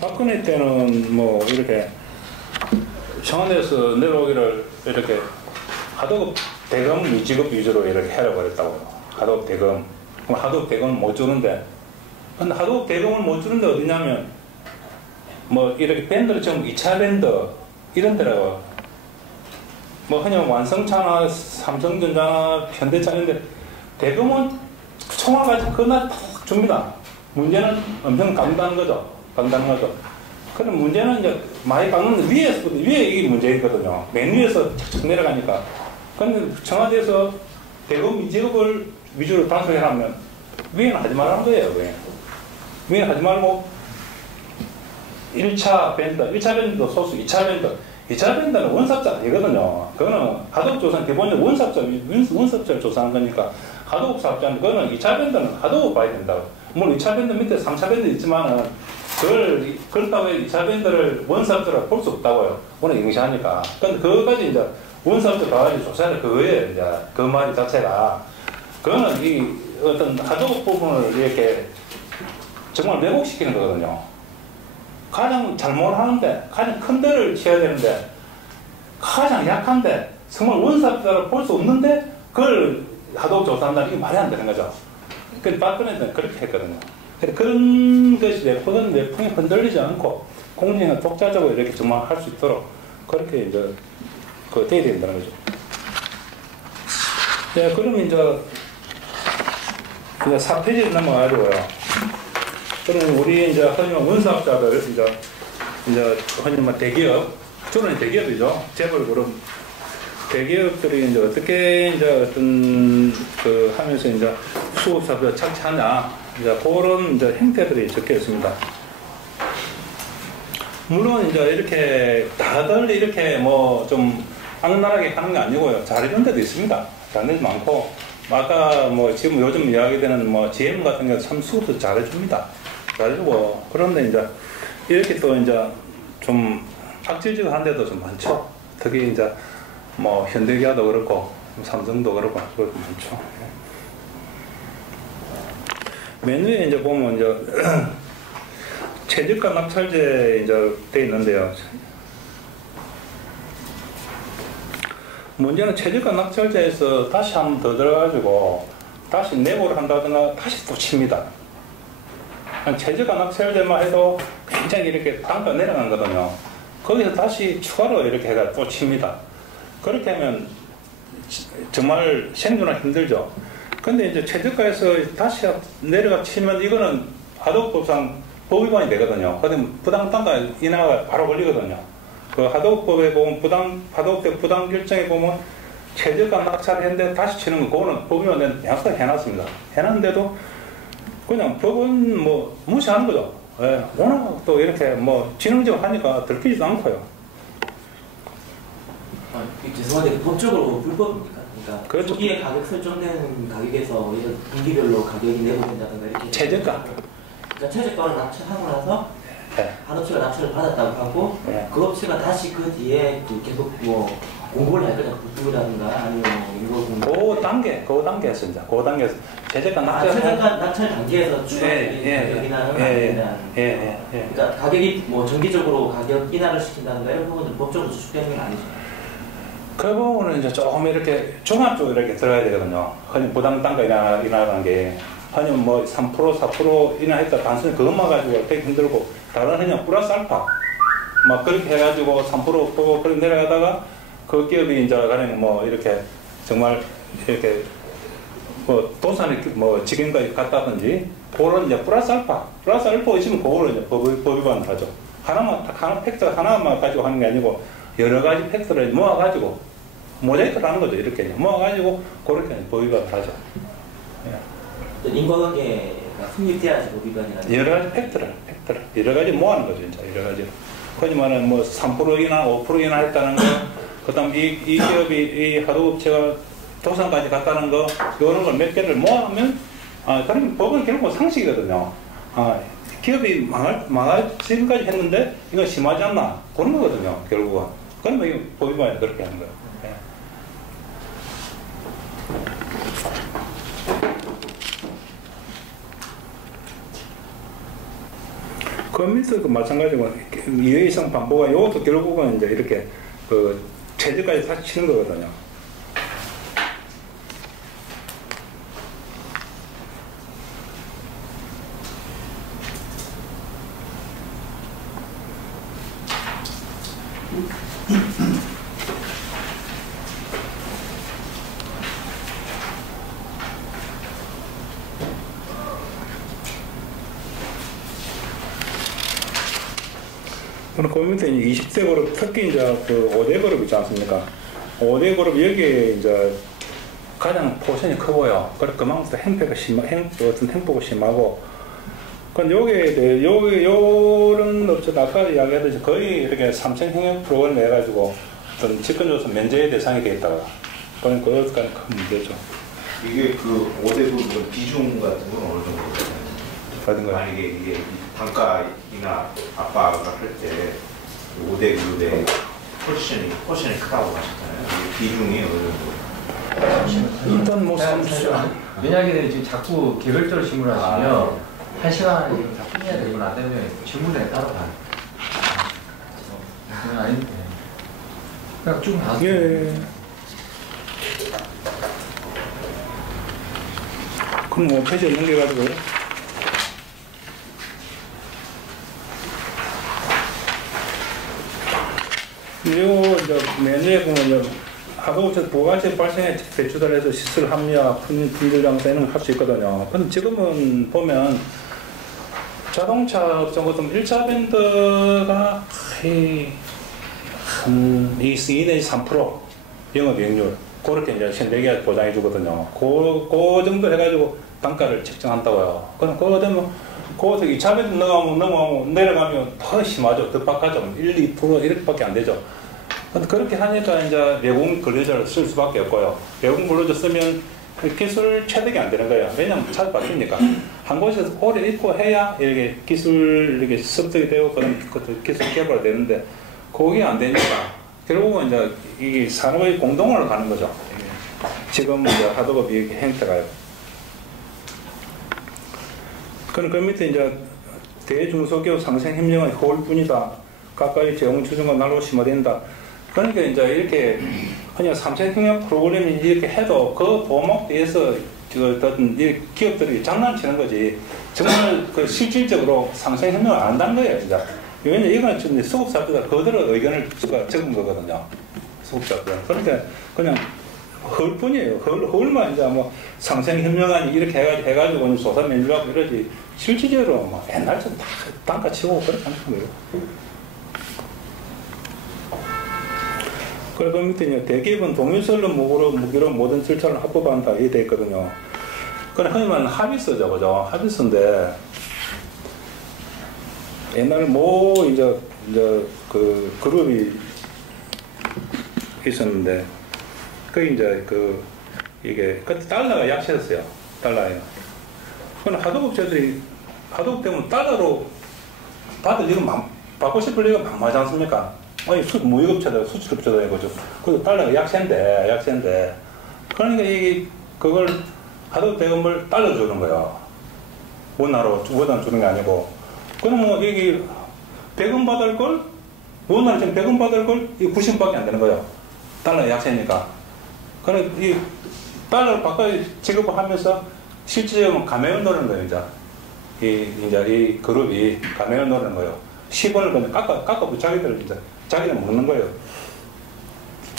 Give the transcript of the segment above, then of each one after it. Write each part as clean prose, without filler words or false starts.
박근혜 때는 뭐 이렇게 청와대에서 내려오기를 이렇게 하도급 대검 미지급 위주로 이렇게 하려고 그랬다고요. 하도급 대검. 그럼 하도급 대검을 못 주는데, 근데 하도급 대검을 못 주는데 어디냐면, 뭐 이렇게 밴드를 지금 2차 밴드 이런 데라고. 뭐 그냥 완성차나 삼성전자나 현대차인데 대검은 총알까지 그날 탁 줍니다. 문제는 엄청 강단 거죠. 강단 거죠. 그럼 문제는 이제 많이 박는 위에 이게 문제거든요. 맨 위에서 착착 내려가니까. 근데 청와대에서 대검 미지급을 위주로 단속해라면 위에는 하지 말라는 거예요. 위에는 하지 말고 1차 밴드, 1차 밴드도 소수, 2차 밴드. 2차 밴드는 원삽자 아니거든요. 그거는 하도급 조사는 기본적으로 원삽자를 조사한 거니까 하도급 삽자는 그거는 2차 밴드는 하도급 봐야 된다고. 물론 2차 밴드 밑에 3차 밴드 있지만은 그렇다고 해서 2차 밴드를 원삽자로 볼 수 없다고요. 워낙 영시하니까. 근데 그거까지 이제 원삽자 봐가지고 조사를 그거예요. 이제 그 말 자체가. 그거는 이 어떤 하도급 부분을 이렇게 정말 왜곡시키는 거거든요. 가장 잘못하는데, 가장 큰 데를 쳐야 되는데, 가장 약한데, 정말 원삽자로 볼 수 없는데, 그걸 하도급 조사한다. 이게 말이 안 되는 거죠. 그 박근혜는 그렇게 했거든요. 그런 것이 그런 내풍이 흔들리지 않고, 공정이나 독자적으로 이렇게 정말 할 수 있도록, 그렇게 이제, 돼야 된다는 거죠. 네, 그러면 이제 4페이지를 넘어가지고요. 그럼 우리 이제 흔히 원사업자들 이제 흔히 대기업, 주로는 대기업이죠. 재벌 그룹 대기업들이 이제 어떻게 이제 어떤 하면서 이제 수급 사업에 착취하냐, 이제 그런 이제 행태들이 적혀 있습니다. 물론 이제 이렇게 다들 이렇게 뭐 좀 악랄하게 하는 게 아니고요. 잘해준 데도 있습니다. 잘하는 데도 많고, 아까 뭐 지금 요즘 이야기되는 뭐 GM 같은 경우 참 수급도 잘해줍니다. 잘해주고, 그런데 이제 이렇게 또 이제 좀 악질적한 데도 좀 많죠. 특히 이제 뭐 현대기아도 그렇고 삼성도 그렇고 많죠. 맨 위에 이제 보면 이제 최저가 낙찰제 이제 돼 있는데요. 문제는 최저가 낙찰제에서 다시 한 번 더 들어가지고 다시 내고를 한다든가 다시 또 칩니다. 최저가 낙찰제만 해도 굉장히 이렇게 단가 내려가거든요. 거기서 다시 추가로 이렇게 해가 또 칩니다. 그렇게 하면 정말 생존하기 힘들죠. 근데 이제 최저가에서 다시 내려가 치면 이거는 하도급법상 법위반이 되거든요. 그런데 부당단가 인하가 바로 걸리거든요. 그 하도급법에 보면 하도급법 부당 결정에 보면 최저가 낙찰을 했는데 다시 치는 거, 그거는 법위반은 명확하게 해놨습니다. 해놨는데도 그냥 법은 뭐 무시하는 거죠. 예, 워낙 또 이렇게 뭐 지능적 하니까 들키지도 않고요. 죄송한데 법적으로 불법입니까? 그러니까 그렇죠. 초기에 가격 설정되는 가격에서 이런 분기별로 가격이 내고된다든가 이렇게 최저가. 그러니까 최저가를 낙찰하고 나서 네. 한 업체가 낙찰을 받았다고 하고 네. 그 업체가 다시 그 뒤에 계속 뭐 공고를 할 거냐, 부수라든가 아니면 뭐 이거 그 단계에서 이제 그 단계에서 최저가 낙찰 단계에서 추가적인 가격 인하는 안 된다는. 그러니까 가격이 뭐 정기적으로 가격 인하를 시킨다든가 이런 부분은 법적으로 수축되는 건 아니죠. 그 부분은 이제 조금 이렇게 종합적으로 이렇게 들어가야 되거든요. 흔히 부당 단가 인하라는 게 흔히 뭐 3%, 4% 인하했다 단순히 그것만 가지고 되게 힘들고, 다른 흔히 플러스 알파 막 그렇게 해가지고 3% 그렇게 내려가다가 그 기업이 이제 가령 뭐 이렇게 정말 이렇게 뭐 도산에 뭐 지금까지 갔다든지 그런 이제 플러스 알파 있으면 그거를 이제 법위반을 하죠. 하나 팩트 하나만 가지고 하는 게 아니고 여러 가지 팩트를 모아가지고 모자이크를 하는 거죠. 이렇게 모아가지고 그렇게 법위반을 하죠. 예. 인과관계가 성립돼야지 법위반이라는. 여러 가지 팩트를 여러 가지 모아는 거죠. 진짜 여러 가지. 흔히 말하는 뭐 3%이나 5%이나 했다는 거, 그다음 이 기업이 이 하도업체가 도산까지 갔다는 거, 이런 걸 몇 개를 모아면 그러면 법은 결국 상식이거든요. 기업이 망할 지금까지 했는데 이건 심하지 않나 그런 거거든요. 결국은. 그러면 이 법위반이 그렇게 하는 거예요. 예. 그 밑에도 마찬가지고 2회 이상 반복한 이것도 결국은 이제 이렇게 그 체질까지 다시 치는 거거든요. 그럼 그 밑에 20대 그룹, 특히 이제 그 5대 그룹 있지 않습니까? 5대 그룹 여기에 이제 가장 포션이 크고요. 그만큼 행보가 심하고. 그럼 여기에 대해, 요런 업체는 아까 이야기하듯이 거의 이렇게 3천 행역 프로그램을 내가지고 어떤 직권조사 면제의 대상이 되겠다가. 그러니까 그것까지 큰 문제죠. 이게 그 5대 그룹 비중 같은 건 어느 정도 되나요? 어떤 거요? 만약에 이게 단가이나 압박을 할 때 5대 그룹의 포션이 크다고 하셨잖아요. 이게 비중이 어느 정도? 일단 뭐 30초. 왜냐하면 지금 자꾸 개별적으로 질문하시면 1시간 이거 다 끝내야 되고 안 되면 질문에 따로 가요. 그냥 아닌데. 그냥 쭉 나가세요. 예. 그럼 뭐 페이지 넘겨가지고요. 요 이제 메뉴에 보면 하도급체 부가세 발생에 배출달해서 시설 합리화, 품질 장사 이런 거 할 수 있거든요. 근데 지금은 보면 자동차 업종 같은 1차 밴드가 한 2 내지 3% 영업이익률 그렇게 이제 신대기가 보장해 주거든요. 그 정도 해가지고 단가를 책정한다고요. 그럼 그거 되면 거기서 2차 밴드 넘어가면 내려가면 더 심하죠. 더 빡하죠. 1, 2% 이렇게밖에 안 되죠. 그렇게 하니까 이제 외국 근로자를 쓸 수밖에 없고요. 외국 근로자 쓰면 기술 체득이 안 되는 거예요. 왜냐면 차가 바뀌니까. 한 곳에서 오래 있고 해야 이렇게 기술 이렇게 습득이 되고 그런 기술 개발이 되는데 그게 안 되니까 결국은 이제 이 산업의 공동으로 가는 거죠. 지금 이제 하도급 이 행태가요. 그럼 그 밑에 이제 대중소기업 상생 협력은 허울뿐이다. 가까이 재용 추진과 날로 심화된다. 그러니까 이제 이렇게 그냥 3차 협력 프로그램이 이렇게 해도 그 보목대에서 어떤 기업들이 장난치는 거지. 정말 그 실질적으로 상생 협력을 안 한다는 거예요, 진짜. 왜냐면 이거는 수급사업자가 그대로 의견을 적은 거거든요. 수급사업자는. 그러니까 그냥 헐뿐이에요. 헐만 이제 뭐 상생 협력안이 이렇게 해가지고 조사 면주하고 이러지. 실질적으로 뭐 옛날처럼 다 단가 치고 그렇게 하는 거예요. 그래서 밑에 대기업은 동일설로 무기로 모든 절차를 합법한다 이게 돼 있거든요. 그건 흔히 말하는 합의서죠, 그죠? 합의서인데 옛날에 이제 그 그룹이 있었는데 이제 이게 그때 달러가 약세였어요. 달러에. 그건 하도급체들이 하도급 때문에 달러로 다들 지금 받고 싶을 리가 막마지 않습니까? 아니, 무역업체다, 수출업체다 이거죠. 그래도 달러가 약세인데. 그러니까 그걸 하도급 대금을 달러 주는 거예요. 원화로 주는 게 아니고. 그러면 이게 100원 받을 걸, 원화로 지금 100원 받을 걸 90원밖에 안 되는 거예요. 달러 약세니까. 그러니까 이 달러를 바꿔 지급을 하면서 실질적으로 가맹을 노리는 거예요, 이제 이 그룹이 가맹을 노리는 거예요. 10원을 그냥 깎아서 자기들 먹는 거예요.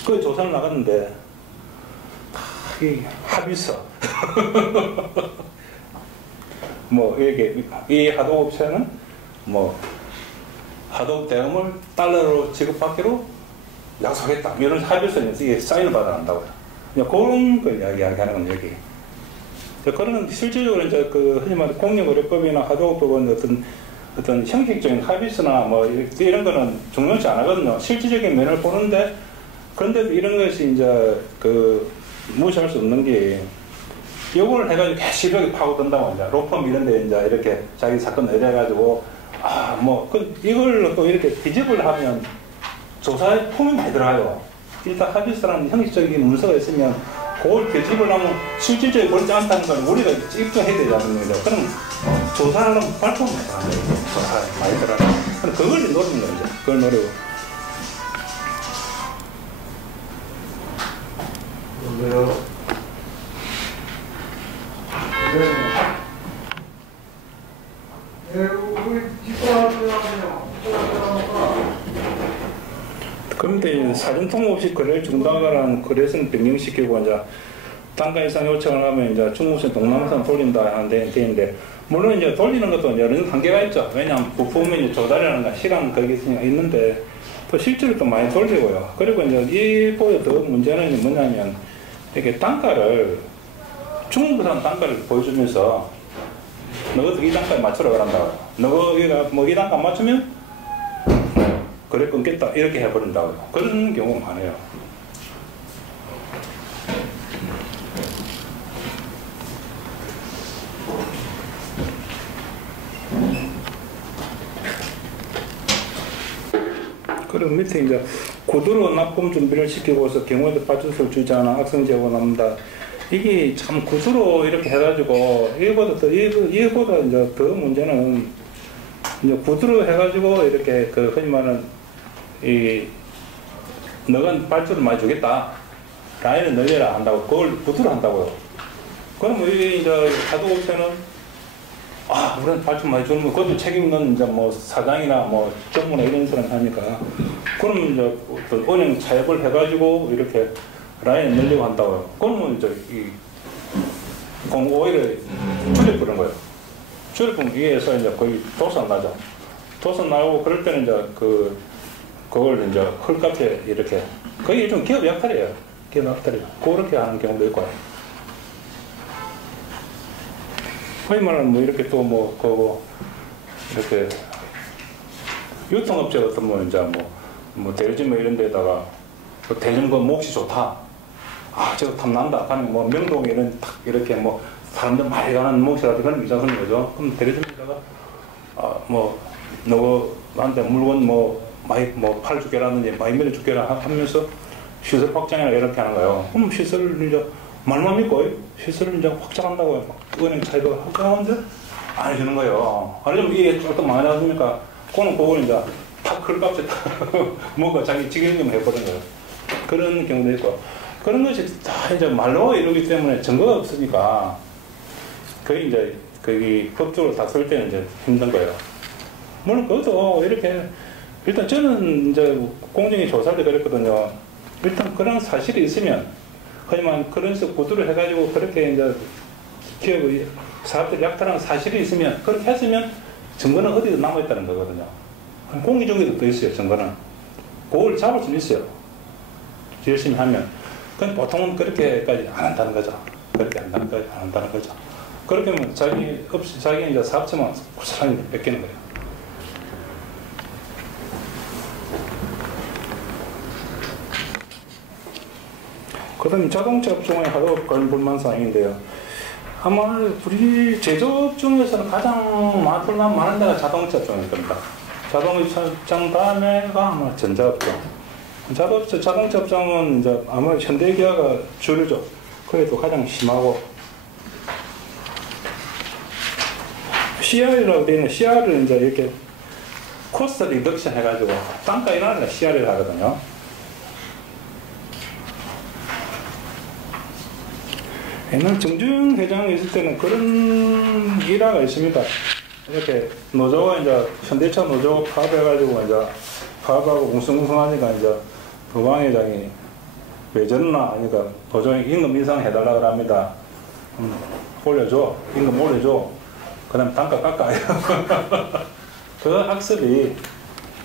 그 조사를 나갔는데, 이 합의서. 이 하도업체는 하도업 대금을 달러로 지급받기로 약속했다. 이런 합의서는 이게 사인을 받아낸다고요. 그런 걸 이야기하는 건 여기. 그런 실질적으로 이제 흔히 말하는 공익의료법이나 하도업법은 어떤 형식적인 합의서나 이런 거는 중요치 않거든요. 실질적인 면을 보는데, 그런데도 이런 것이 이제 무시할 수 없는 게, 요걸 해가지고 개시벽에 파고든다고 이제 로펌 이런 데 이제 이렇게 자기 사건 의뢰해가지고, 이걸 또 이렇게 뒤집을 하면 조사에 품이 많이 들어가요. 일단 합의서라는 형식적인 문서가 있으면 그걸 뒤집을 하면 실질적으로 그렇지 않다는 걸 우리가 입증해야 되지 않습니까? 그럼 조사하려면 발표만 많이 들어가. 그걸 노리는 거죠. 그걸 노리고. 그런데 사전 통보 없이 거래를 중단하라는 거래선 변경시키고 이제 단가 이상 요청을 하면 이제 중국선 동남아선 돌린다 하는데 되는데 물론 이제 돌리는 것도 여러 한계가 있죠. 왜냐하면 부품이 이제 조달이라는 시간 거기 있는데 또 실제로 또 많이 돌리고요. 그리고 이제 이보다 더 문제는 뭐냐면 이렇게 단가를 중국산 단가를 보여주면서 너가 이 단가에 맞추라 그런다고. 너가 뭐 이 단가 맞추면 거래 끊겠다 이렇게 해버린다고. 그런 경우가 많아요. 그리고 밑에 이제 구두로 납품 준비를 시키고서 경우에도 파출소를 주지 않아 악성 제보납니다. 이게 참 구두로 이렇게 해가지고 이거보다 이제 더 문제는 이제 구두로 해가지고 이렇게 그 흔히 말하는 이 너가 발주를 많이 주겠다 라인을 늘려라 한다고 그걸 구두로 한다고요. 그럼 이 이제 자동업체는 우리는 발주 많이 주는 거, 그것도 책임 있는 이제 뭐 사장이나 뭐 정부나 이런 사람 하니까, 그럼 이제 어떤 은행 차입을 해가지고 이렇게 라인을 늘리고 한다고요. 그러면 이제 이 공고일을 줄여버린 거예요. 줄여보면 이게서 이제 거의 도산 나죠. 도산 나오고 그럴 때는 이제 그걸 이제 헐값에 이렇게, 그게 일종 기업 약탈이에요. 기업 약탈이에요. 그렇게 하는 경우도 있고요. 거의 말하면 뭐 이렇게 또 뭐 이렇게 유통업체 같은 뭐 이제 뭐 대리점 이런 데다가 대리점 그 몫이 좋다. 저거 탐난다. 하면 뭐 명동에 이런 딱 이렇게 뭐 사람들 많이 가는 몫이라도 그런 미장하는 거죠. 그럼 대리점에다가 뭐 너한테 물건 뭐 많이 뭐 팔아주게라든지 많이 밀어주게라 하면서 시설 확장이나 이렇게 하는 거예요. 그럼 시설을 이제 말만 믿고 시설을 이제 확장한다고요. 은행 차이도 확장하는데 안 해주는 거예요. 아니면 이게 조금 많이 나왔으니까 그걸 이제 탁 클값에 뭐가 자기 직영점 해버린 거예요. 그런 경우도 있고, 그런 것이 다 이제 말로 이러기 때문에 증거가 없으니까 거의 이제 거기 법적으로 다툴 때는 이제 힘든 거예요. 물론 그것도 이렇게 일단 저는 이제 공정위 조사할 때 그랬거든요. 일단 그런 사실이 있으면, 하지만 그런 식으로 구두를 해가지고 그렇게 이제 기업의 사업들이 약탈하는 사실이 있으면, 그렇게 했으면 증거는 어디도 남아있다는 거거든요. 공기적에도 또 있어요, 증거는. 그걸 잡을 수는 있어요. 열심히 하면. 근데 보통은 그렇게까지 안 한다는 거죠. 그렇게 안 한다는 거죠. 그렇게 하면 자기 이제 사업체만 고스란히 뺏기는 거예요. 그 다음에 자동차 업종의 하도급 관련 불만사항인데요. 아마 우리 제조업 중에서는 가장 많은 데가 자동차 업종일 겁니다. 자동차 업종 다음에가 아마 전자업종. 자동차 업종은 이제 아마 현대기아가 주류죠. 그래도 가장 심하고, CR이라고 되어 있는 CR을 이제 이렇게 코스트 리덕션 해가지고 단가 인하를 CR을 하거든요. 옛날 정준 회장이 있을 때는 그런 일화가 있습니다. 이렇게 노조가 이제 현대차 노조 파업해가지고 이제 파업하고 웅성웅성하니까 이제 부방 회장이 왜 저러나 하니까 노조에 임금 인상 해달라고 합니다. 올려줘. 임금 올려줘. 그 다음에 단가 깎아요. 그 학습이,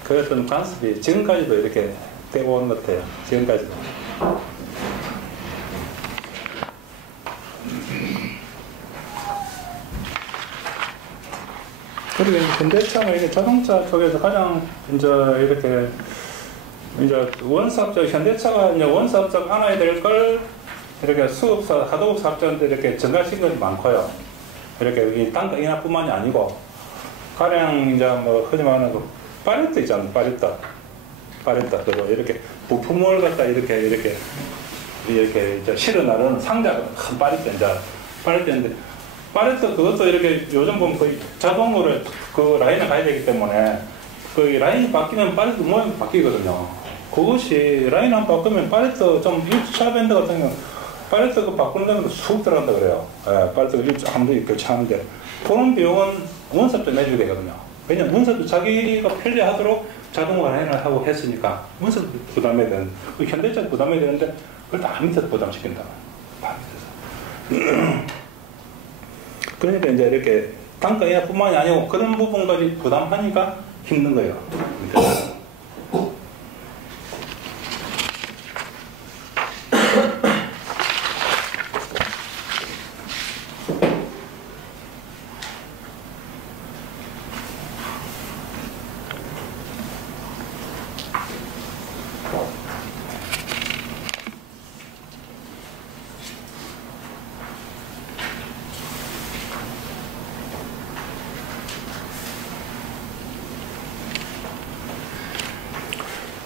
그 어떤 관습이 지금까지도 이렇게 되고 오는 것 같아요. 지금까지도. 그리고 현대차가 이게 자동차 쪽에서 가장 이제 이렇게 이제 원사업적, 현대차가 이제 원사업적 안아야 될 걸 이렇게 수업사, 하도급 사업자한테 이렇게 전가시킨 것이 많고요. 이렇게 이 단가 인하뿐만이 아니고, 가령 이제 뭐 흔히 말하는 그 파레트 있잖아요. 파레트. 그리고 이렇게 부품을 갖다 이렇게 이제 실어나르는 상자가 큰 파레트인데 팔레트 그것도 이렇게 요즘 보면 거의 자동으로 그 라인을 가야 되기 때문에 그 라인이 바뀌면 팔레트 모양이 바뀌거든요. 그것이 라인 안 바꾸면 팔레트 좀 일차 밴드 같은 경우 팔레트 그 바꾸는 데는 쑥 들어간다 그래요. 예, 팔레트가 일차 한번 교체하는데 그런 비용은 원섭도 내주게 되거든요. 왜냐면 원섭도 자기가 편리하도록 자동화 라인을 하고 했으니까 원섭도 부담해야 되는, 현대차 부담해야 되는데 그걸 다 밑에서 부담시킨다. 그러니까 이제 이렇게 단가 인하뿐만이 아니고 그런 부분까지 부담하니까 힘든 거예요.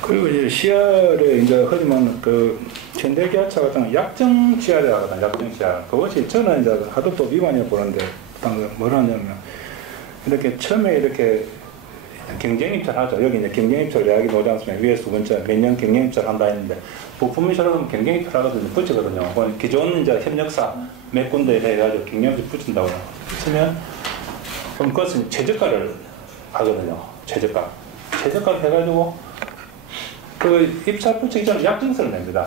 그리고 이제 시야를 이제 하지만 그 현대기아차 같은 약정 시야를 하거든. 약정 시야. 그것이 저는 이제 하도법 위반이라고 보는데 방금 뭐라 하냐면 이렇게 처음에 이렇게 경쟁 입찰하죠. 여기 이제 경쟁 입찰 이야기 나오지 않습니까? 위에서 두 번째 몇 년 경쟁 입찰 한다 했는데 부품이처럼 경쟁 입찰 하거든요. 붙이거든요. 기존 이제 협력사 몇 군데 해가지고 경쟁 입찰 붙인다고 붙이면 그럼 그것은 최저가를 하거든요. 최저가 해가지고 그 입찰 붙이기 전에 약정서를 냅니다.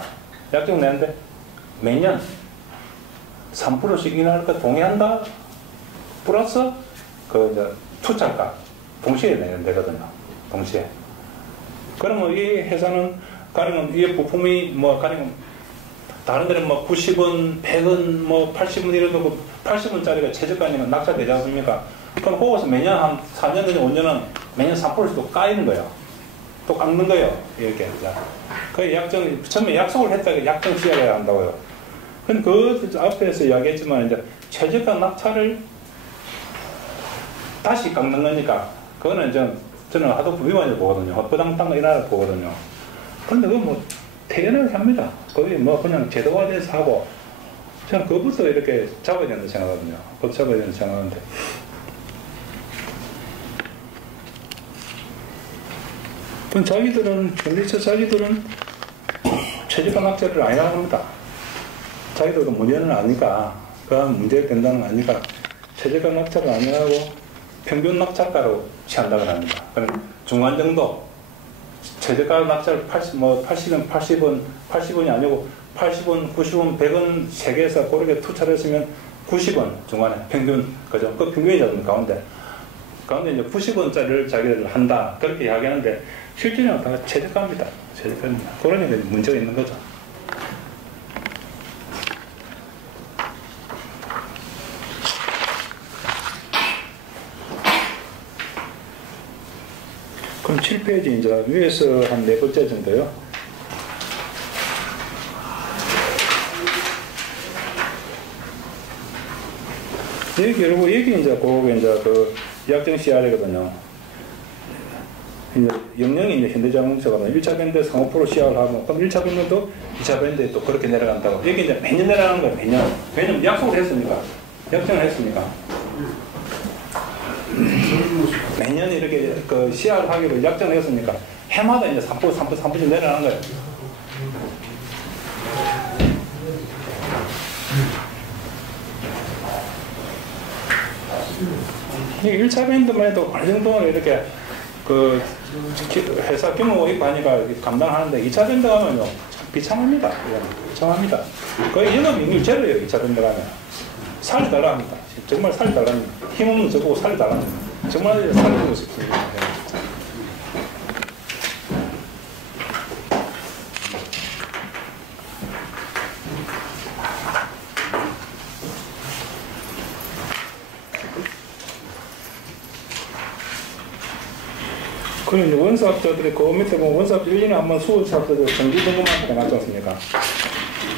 약정 내는데 매년 3%씩 인하할까 동의한다 플러스 그 이제 투자가 동시에 내는 되거든요. 동시에. 그러면 이 회사는 가령 이 부품이 뭐 가령 다른 데는 뭐 90원, 100원, 뭐 80원 이래도 80원짜리가 최저가니까 낙찰되지 않습니까? 그럼 거기서 매년 한 4년 내지 5년은 매년 3%씩 또 까이는 거예요. 또 깎는 거예요. 이렇게. 그 약정, 처음에 약속을 했다가 약정 시작해야 한다고요. 근데 그 앞에서 이야기했지만 이제 최저가 낙찰을 다시 깎는 거니까 그거는 저는 하도급 위반이라고 보거든요. 허부당당 인하를 보거든요. 그런데 그건 뭐 태연하게 합니다. 거의 뭐 그냥 제도화돼서 하고 저는 그것부터 이렇게 잡아야 된다고 생각하거든요. 그것부터 잡아야 된다고 생각하는데 그럼 자기들은 현대차 자기들은 최저가 낙찰을 안 합니다. 자기들도 문제는 아니까 그건 문제가 된다는 거 아니까 최저가 낙찰을 안 하고 평균 낙찰가로 취한다고 합니다. 그럼 중간 정도 최저가 낙찰 80원, 80원이 아니고 80원, 90원, 100원 세 개에서 고르게 투자를 했으면 90원 중간에 평균 그죠? 그 평균이잖아요. 가운데 이제 90원짜리를 자기들 한다 그렇게 이야기하는데 실제는 다 최저가입니다. 최저가입니다. 그러니까 문제가 있는 거죠. 그럼 7페이지 이제 위에서 한 4번째 정도요. 여기 이제 그 약정 CR이거든요. 이제 영영이 이제 현대자동차거든요. 1차 밴드에서 5% 시약을 하고, 그럼 1차 밴드도 2차 밴드에 또 그렇게 내려간다고. 여기 이제 매년 내려가는 거예요, 매년. 왜냐면 약속을 했으니까. 약정을 했으니까. 매년 이렇게 그 시약을 하기로 약정을 했으니까, 해마다 이제 3%씩 내려가는 거예요. 이게 1차 밴드만 해도 어느 정도는 이렇게 그 회사 규모가 있고 하니까 감당하는데 2차 밴드 가면요 비참합니다. 비참합니다. 거의 영업이익률 제로예요. 2차 밴드 가면 살이 달라합니다. 정말 살이 달라합니다. 힘없는 저보고 살이 달라합니다. 정말 살이 보고 싶습니다. 그럼 이제 원사업자들이 그 밑에 보면 원사업자 1년에 한 번 수호사업자들 정기 점검할 때 맞지 않습니까?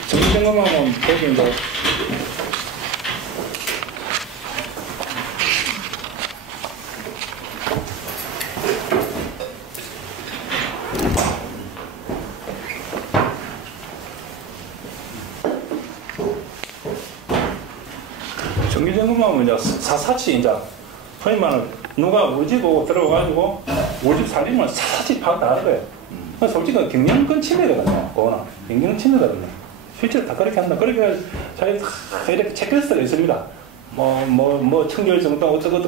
정기 점검하면 거기 이제 정기 점검하면 하면 이제 사사치 이제 소위 말하는 누가 우리 집 오고 들어가가지고 우리 집 살림을 사사치 파악 다 하는 거예요. 솔직히 경영권 침해거든요. 그거는 경영 침해거든요. 실제로 다 그렇게 한다. 그렇게 자기 이렇게 체크리스트가 있습니다. 뭐 청결 정도 어쩌고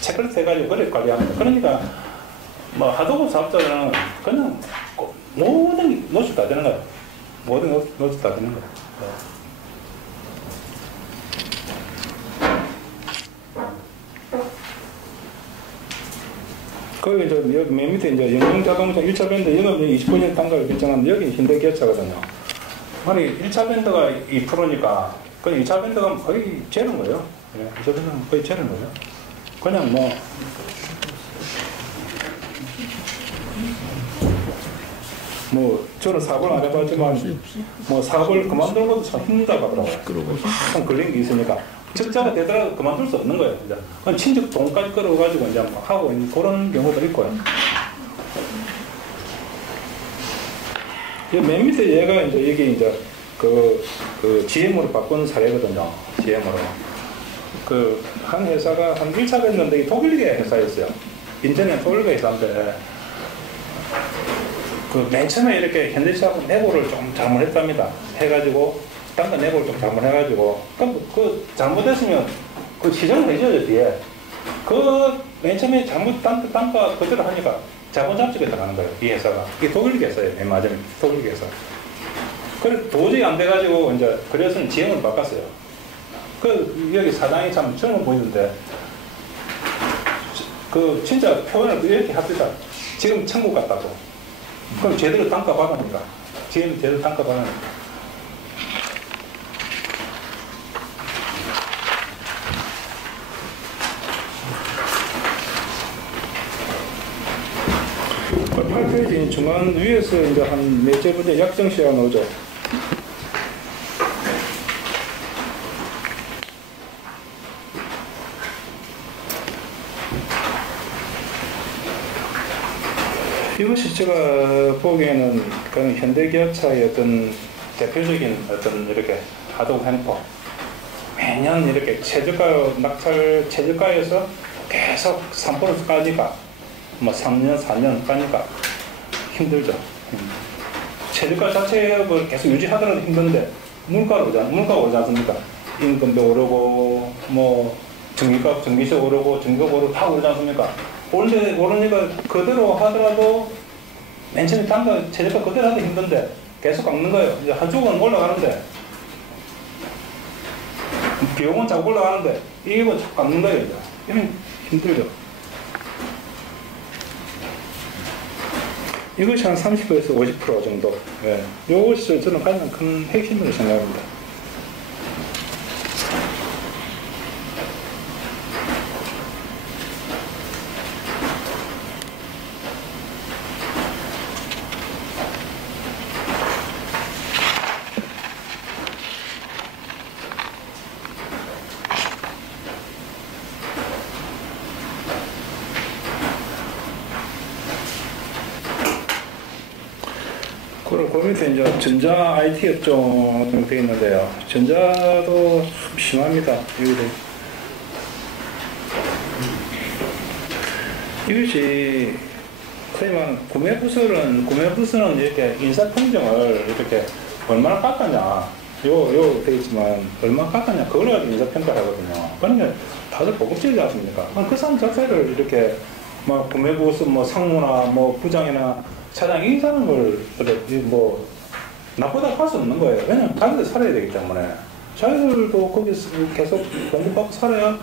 체크리스트 해가지고 그렇게 관리합니다. 그러니까 뭐 하도급 사업자는 그냥 모든 노출 다 되는 거예요. 모든 노출 다 되는 거예요. 거기 이제 맨 밑에 이제 영동자동차 1차 밴드 영업용 20% 단가를 결정한 여기 현대기아차거든요. 아니 1차 밴드가 2%니까 그냥 2차 밴드가 거의 제로인 거예요. 예, 2차 밴드는 거의 제로인 거예요. 그냥 뭐 저는 사고를 안 해봤지만 뭐 사고를 그만두는 것도 참 힘들다고 하더라고요. 참 걸린 게 있으니까 적자가 되더라도 그만둘 수 없는 거예요. 이제 친척 돈까지 끌어가지고 이제 막 하고 있는 그런 경우도 있고요. 맨 밑에 얘가 이제 여기 이제 그 GM으로 바꾼 사례거든요. GM으로. 한 회사가 한 1차 밴드인데 독일계 회사였어요. 인천에 독일계 회사인데 맨 처음에 이렇게 현대차하고 내고를 좀 잘못했답니다. 해가지고 단가 내고를 좀 잘못해가지고 그 잘못했으면 그 시정을 해줘야죠 뒤에. 맨 처음에 단가 그대로 하니까 자본 잠식에 들어가는 거예요. 이 회사가. 이게 독일계 회사예요. 맨 마지막에 독일계 회사. 그래 도저히 안 돼가지고 이제 그래서 지형을 바꿨어요. 여기 사장이 참 젊어 보이는데 진짜 표현을 이렇게 합시다. 지금 천국 같다고. 그럼 제대로 단가 받으니까. 지금 제대로 단가 받으니까. 그 8페이지 중간 위에서 이제 한 몇째 번째 약정시가 나오죠. 이것이 제가 보기에는 그런 현대기아차의 어떤 대표적인 어떤 이렇게 하도급 행포. 매년 이렇게 낙찰 최저가에서 계속 3%까지가 뭐 3년, 4년 까니까 힘들죠. 최저가 자체를 계속 유지하더라도 힘든데 물가가 오르지 않습니까? 임금도 오르고 뭐 전기세 오르고 전기가 오르고 다 오르지 않습니까? 오르니까 그대로 하더라도 맨 처음에 단가 최저가 그대로 하도 힘든데 계속 깎는 거예요. 이제 한쪽은 올라가는데 비용은 자꾸 올라가는데 이게 뭐 자꾸 깎는 거예요. 이제 이러면 힘들죠. 이것이 한 30%에서 50% 정도. 예. 이것이 저는 가장 큰 핵심으로 생각합니다. 그 밑에 이제 전자 IT 업종 되어 있는데요. 전자도 참 심합니다. 이것이 소위 말하는 구매 부서는 이렇게 인사평정을 이렇게 얼마나 깎았냐, 요 되어 있지만 얼마나 깎았냐 그걸 가지고 인사평가를 하거든요. 그러니까 다들 보급제이지 않습니까? 그 사람 자체를 이렇게 막 구매 부서 뭐 상무나 뭐 부장이나 차장 이 사람을 뭐 나쁘다고 할 수 없는 거예요. 왜냐면 자기들 살아야 되기 때문에. 자기들도 거기서 계속 공부받고 살아야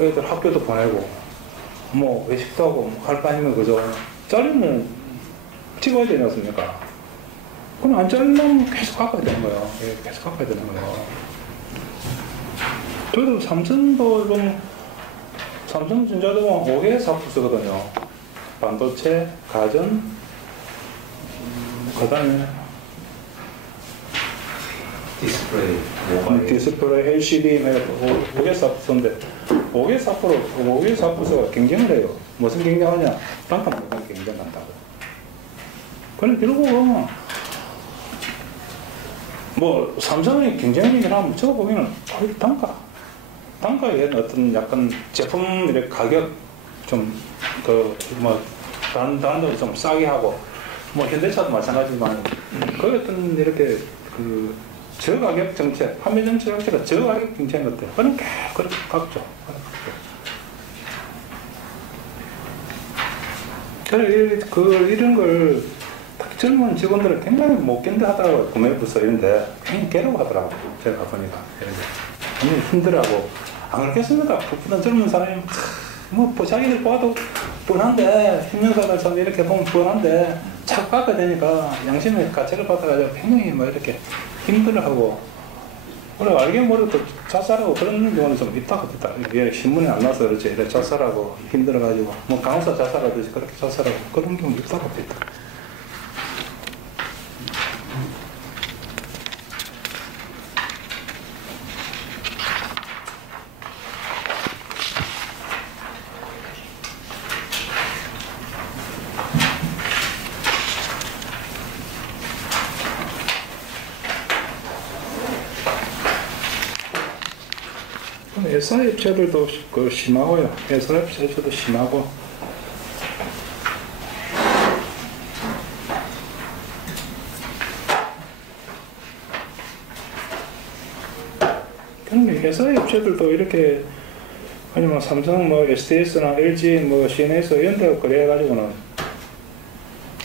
애들 학교도 보내고 뭐 외식도 하고 할 거 아니면 그죠. 잘리면 찍어야 되지 않습니까? 그럼 안 잘리면 계속 갚아야 되는 거예요. 예, 계속 갚아야 되는 거예요. 저도 삼성전자도 5개 사업 쓰거든요. 반도체, 가전, 그 다음에 디스플레이, LCD, 5개 사업소인데 5개 사업소가 경쟁을 해요. 무슨 경쟁하냐? 단가 먹는 경쟁한다고. 그럼 결국은 뭐 삼성의 경쟁력이라면 저거 보면은 거의 단가 단가에 어떤 약간 제품 이렇게 가격 좀 다른 데도 좀 싸게 하고 뭐 현대차도 마찬가지지만 그 어떤 이렇게 그 저가격 정책, 판매 정책 자체가 저가격 정책인 것들 그런 게 그렇게 각죠. 이런 걸 젊은 직원들은 굉장히 못 견뎌하더라고요. 구매부서 이런데 굉장히 괴로워하더라고요. 제가 보니까 굉장히 힘들어하고 안 그렇겠습니까? 부푼한 젊은 사람이 뭐 자기들 봐도 뻔한데 신명사가 참 이렇게 보면 뻔한데 자꾸 깎아야 되니까 양심의 가책을 받아가지고 굉장히 뭐 이렇게 힘들어하고 그리고 알게 모르고 자살하고 그런 경우는 좀 있다고 이게 신문에 안 나서 그렇지 이렇게 자살하고 힘들어가지고 뭐 간호사 자살하듯이 그렇게 자살하고 그런 경우 있다고 있다. 회사입체들도 그 심하고요. 회사입체도 심하고. 그런데 회사입체들도 이렇게 아니면 삼성 뭐 STS나 LG 뭐 CNS 이런 데 거래해가지고는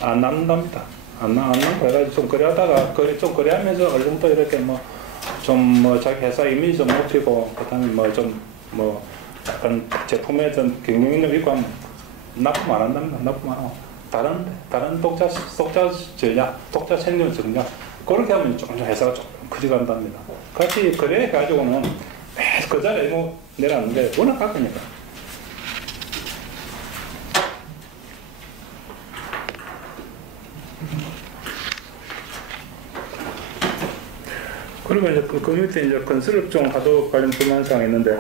안 남는답니다. 안 남고 해가지고 좀 거래하다가 좀 거래하면서 어느 정도 이렇게 좀 자기 회사 이미지 좀 높이고 그다음에 약간 제품에 좀 경쟁력 있고 하면 납품 안 한답니다. 납품 안 하고 다른 독자 생존 전략 그렇게 하면 좀 회사가 좀 커져간답니다. 같이 거래해 가지고는 그 자리에 내놨는데 워낙 깎으니까. 그리고 이제 그 밑에 이제 건설업종 하도 관련 불만사항이 있는데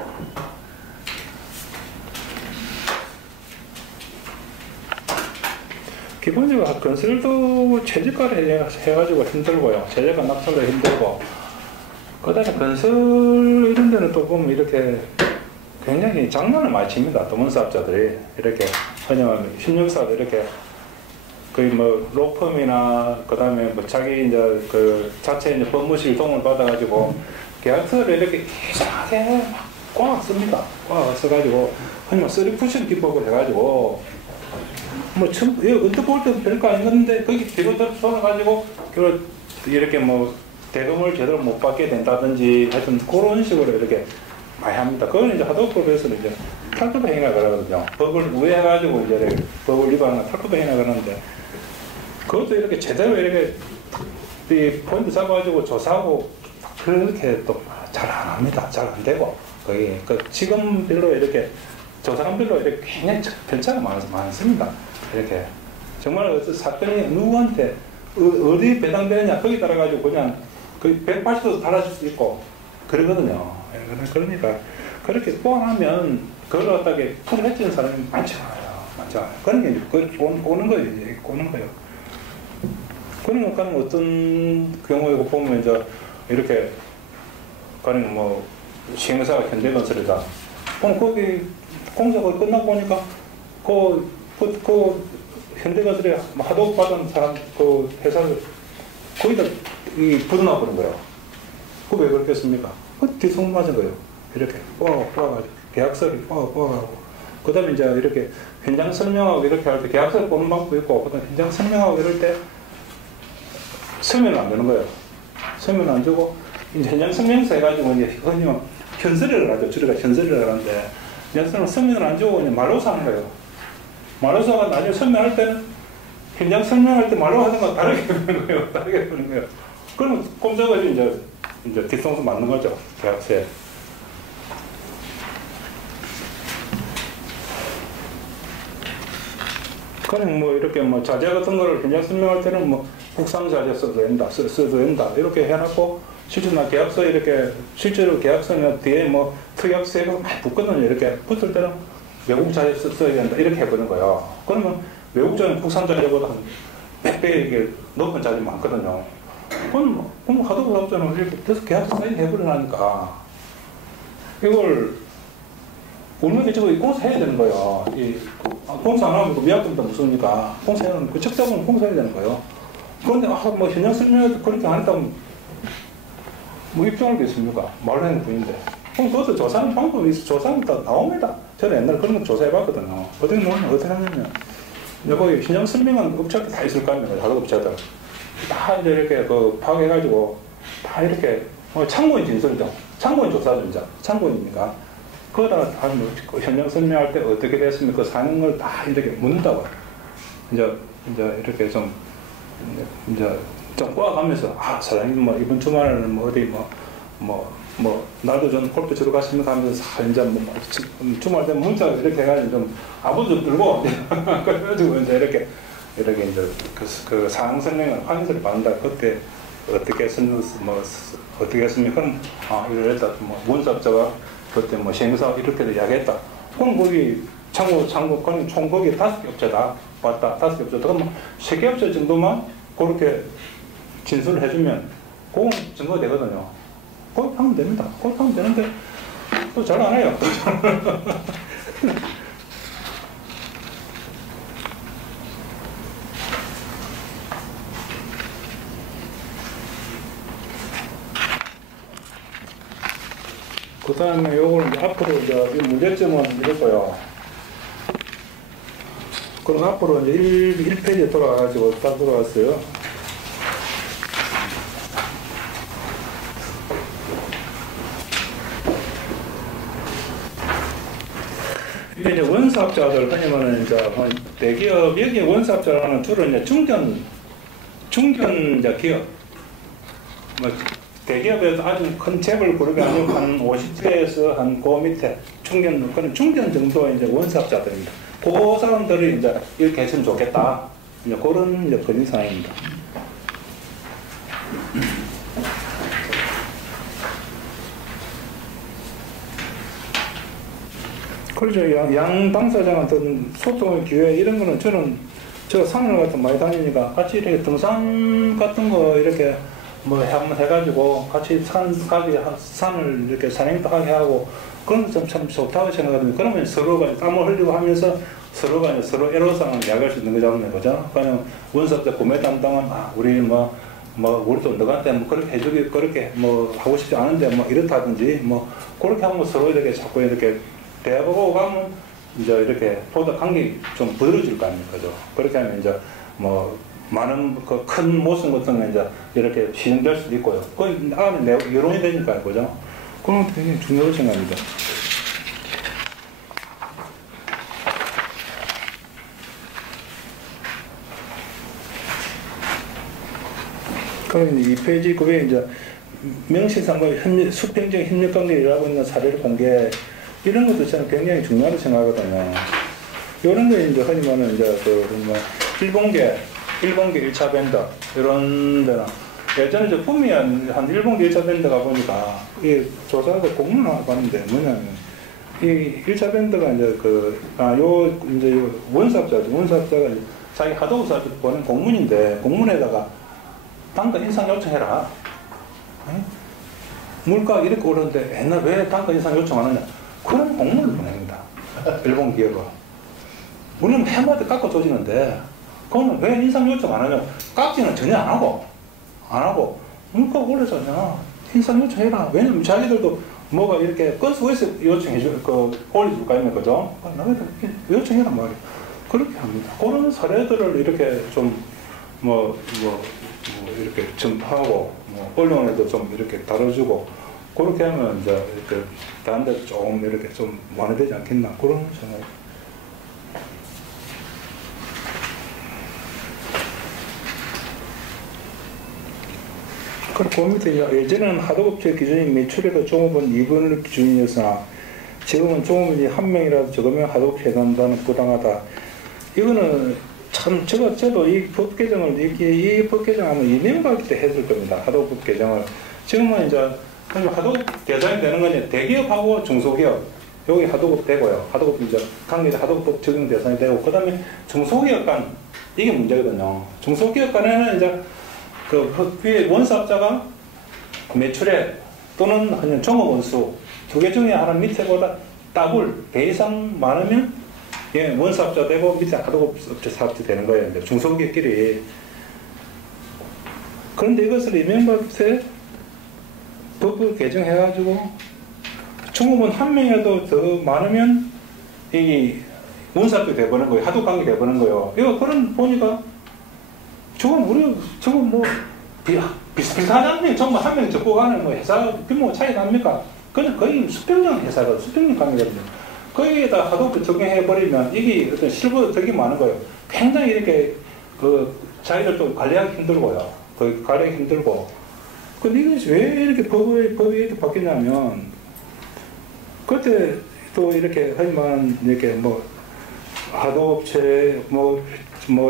기본적으로 건설도 최저가를 해가지고 힘들고요. 최저가 납찰도 힘들고 그 다음에 건설 이런 데는 또 보면 이렇게 굉장히 장난을 많이 칩니다. 도문사업자들이 이렇게 그냥 신용사도 이렇게 거의 로펌이나 그 다음에 자기 이제 그 자체 이제 법무실 도움을 받아가지고 계약서를 이렇게 이상하게 꽉 씁니다. 꽉 써가지고 그냥 쓰리쿠션 기법을 해가지고 언뜻 볼 때도 별거 아닌 건데 거기 뒤로 돌아가지고 이렇게 대금을 제대로 못 받게 된다든지 하여튼 그런 식으로 이렇게 많이 합니다. 그건 이제 하도법에서는 이제 탈법 행위가 그러거든요. 법을 우회해가지고 이제 법을 위반하는 탈법 행위가 그러는데 그것도 이렇게 제대로 이렇게 이 포인트 잡아가지고 조사하고 그렇게 또 잘 안 합니다. 잘 안 되고 거기 지금별로 이렇게 조사관별로 이렇게 굉장히 편차가 많습니다. 이렇게 정말 어떤 사건이 누구한테 어디 배당되느냐 거기 따라가지고 그냥 거의 180도 달라질 수 있고 그러거든요. 그러니까 그렇게 포함하면 그걸 갖다가 풀을 해주는 사람이 많지 않아요. 그런 게 오는 거예요. 오는 거예요. 그러니까 어떤 경우에 보면 이제 이렇게 가령 시행사가 현대건설이다. 그럼 거기 공사가 끝나고 보니까 그 현대건설에 하도 받은 사람 그 회사를 거기다 부도나 보는 거예요. 그거 왜 그렇겠습니까? 그 뒤통수 맞은 거예요. 이렇게 뽑아가지고 계약서를 뽑아가고 그 다음에 이제 이렇게 현장 설명하고 이렇게 할 때 계약서를 뽑는 방법도 있고 그 다음에 현장 설명하고 이럴 때 서면을 안 주는 거예요. 서면을 안 주고 이제 현장 설명서 해가지고 이제 흔히 현설이라고 하죠. 저희가 현설이라고 하는데 현설은 서면을 안 주고 그냥 말로서 하는 거예요. 말로서가 나중에 설명할 때는 현장 설명할 때 말로 하는 건 다르게 보는 거예요. 다르게 보는 거예요. 그러면 꼼짝없이 이제 뒤통수 맞는 거죠. 계약서에. 그냥 이렇게 자재 같은 거를 현장 설명할 때는 국산 자재 써도 된다. 이렇게 해놓고 실제로 계약서 이렇게 실제로 계약서나 뒤에 특약서가 많이 붙거든요. 이렇게 붙을 때는 외국 자재 써야 된다. 이렇게 해보는 거예요. 그러면 외국 자재는 국산 자재보다 한 100배 높은 자재 많거든요. 그럼 하도 사업자는 이렇게 계속 계약서 사인 해버리니까 이걸 우리가 지금 공사해야 되는 거예요. 공사 안 하면 위약금도 무서우니까 공사해야 그 적자금은 공사해야 되는 거예요. 그런데 뭐 현장 설명해도 그렇게 안 했다면 뭐 입증할 게 있습니까? 말로 하는 뿐인데. 그럼 그것도 조사하는 방법이 있어. 조사는 다 나옵니다. 저는 옛날에 그런 거 조사해봤거든요. 어떻게 나오냐, 어떻게 하냐면 거기 현장 설명한 업체들 다 있을 거 아닙니까? 작업업체들. 다 이제 이렇게 파악해가지고 다 이렇게 참고인 진술이죠. 참고인 조사죠, 이제. 참고인이니까. 그거다가 다 현장 설명할 때 어떻게 됐습니까? 그 상황을 다 이렇게 묻는다고. 이제 이렇게 좀 꼬아가면서, 사장님 뭐 이번 주말에는 뭐 어디 나도 좀 골프 치러 갔습니까? 하면서 이제 주말 되면 문자 이렇게 해가지고 좀 아버지 좀 들고 그래가지고 이제 이렇게 이제 그 상황 설명을 확인서를 받는다. 그때 어떻게 했습니까? 그럼 이랬다. 문사업자가 그때 시행사 이렇게 이야기했다. 그럼 거기 참고 총 거기 5개 업체다 왔다. 5개 업체. 그럼 3개 업체 정도만 그렇게 진술을 해주면 그건 증거가 되거든요. 그렇게 하면 됩니다. 그렇게 하면 되는데 또 잘 안 해요. 그 다음에 요거는 이제 앞으로 이제 이 문제점은 이랬고요. 그럼 앞으로 이제 1페이지에 돌아가가지고 딱 돌아갔어요. 이게 이제 원사업자들, 흔히말하는 이제 대기업, 여기 원사업자라는 주로 이제 중견 이제 기업. 대기업에서 아주 큰 재벌 그룹이 아니고 한 50대에서 한 그 밑에 그런 중견 정도의 이제 원사업자들입니다. 그 사람들이 이제 이렇게 했으면 좋겠다. 이제 그런 이제 건의사항입니다. 그렇죠. 양 당사자한테 소통의 기회 이런 거는 제가 산을 같은 많이 다니니까 같이 이렇게 등산 같은 거 이렇게 한번 해가지고 같이 산을 이렇게 산행도 하게 하고 그런 거 참 좋다고 생각하거든요. 그러면 서로가 땀을 흘리고 하면서 서로가 이제 서로 애로사항을 이야기할 수 있는 거잖아요. 그죠? 그냥 원사업자 구매 담당은 우리 우리도 너한테 그렇게 해주기 그렇게 하고 싶지 않은데 이렇다든지 그렇게 하면 서로 이렇게 자꾸 이렇게 대화하고 가면 이제 이렇게 보다 관계 좀 부드러워질 거 아닙니까? 그죠? 그렇게 하면 이제 많은 그 큰 모순 같은 거 이제 이렇게 시행될 수도 있고요. 그 안에 여론이 되니까요, 그죠? 그런 것도 굉장히 중요하다고 생각합니다. 그럼 2페이지 그게 이제 명시상과 수평적 협력 관계를 일하고 있는 사례를 공개 이런 것도 저는 굉장히 중요하다고 생각하거든요. 이런 게 이제 흔히 말하는 이제 일본계 1차 밴더 이런 데나 예전에 저 품위 한 일본계 1차 밴더 가보니까 이 조사하고 공문을 하나 봤는데 뭐냐면 이 1차 밴더가 이제 이제 원사업자가 자기 하도급사한테 보낸 공문인데 공문에다가 단가 인상 요청해라. 물가 이렇게 오르는데 옛날 왜 단가 인상 요청 안 하냐? 그런 공문을 보냅니다. 일본 기업은. 우리는 해마다 깎아 조지는데 그거는 왜 인상 요청 안 하냐? 깎지는 전혀 안 하고 물가 올라서 인상 요청해라. 왜냐면 자기들도 뭐가 이렇게 건수가 있어 올려줄 거 아닙니까? 그죠? 나한테 요청해라 말이야. 그렇게 합니다. 그런 사례들을 이렇게 좀 이렇게 전파하고 언론에도 좀 이렇게 다뤄주고 그렇게 하면 이제 이렇게 다른 데도 조금 이렇게 좀 완화되지 않겠나 그런 생각. 그리고 그 밑에 예전에는 하도급체 기준이 매출에도 종업은 2분의 기준이었으나 지금은 종업이 1명이라도 적으면 하도급체 해당한다는 부당하다. 이거는 참 저도 이 법 개정을 이 법 개정하면 2년 갈 때 했을 겁니다. 하도급 개정을. 지금은 이제 하도급 개정이 되는 건 대기업하고 중소기업 여기 하도급 되고요. 하도급 이제 관계 하도급 적용 대상이 되고 그다음에 중소기업 간 이게 문제거든요. 중소기업 간에는 이제 그 위에 원사업자가 매출액 또는 종업 원수 두 개 중에 하나 밑에보다 더블, 배 이상 많으면 예, 원사업자 되고 밑에 하도급업체 사업자 되는 거예요. 이제 중소기업끼리. 그런데 이것을 이명박 때 법을 개정해가지고 중국은 한 명이라도 더 많으면 이 원사업자 돼버는 거예요. 하도관계 돼버는 거예요. 이거 그런 보니까 저건 뭐 비슷비슷하지 않나요? 정말 한 명 적고 가는 뭐 회사 규모 차이 납니까? 그냥 거의 수평형 회사가 수평형 관계거든요. 거기에다 하도급 적용해버리면 이게 어떤 실버 덕이 많은 거예요. 굉장히 이렇게 자기를 좀 관리하기 힘들고요. 거의 관리하기 힘들고. 근데 이것이 왜 이렇게 법이 이렇게 바뀌냐면, 그때 또 이렇게 하지만 이렇게 뭐 하도업체 뭐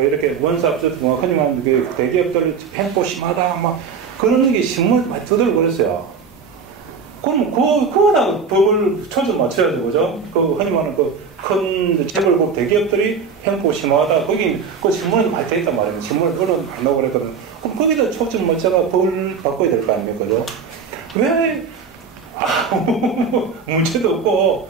이렇게 원사업체 뭐 하지만 대기업들 횡포 심하다 막 그런 게 신문에 많이 떠들어버렸어요. 그럼 그거다가 법을 초점 맞춰야죠, 그죠? 흔히말하는 큰 재벌급 대기업들이 횡포 심하다. 거기 신문에도 많이 돼 있단 말이에요. 신문에 언론 많이 나오고 그랬거든. 그럼 거기다 초점 맞춰가 법을 바꿔야 될 거 아닙니까, 그죠? 왜 아무 문제도 없고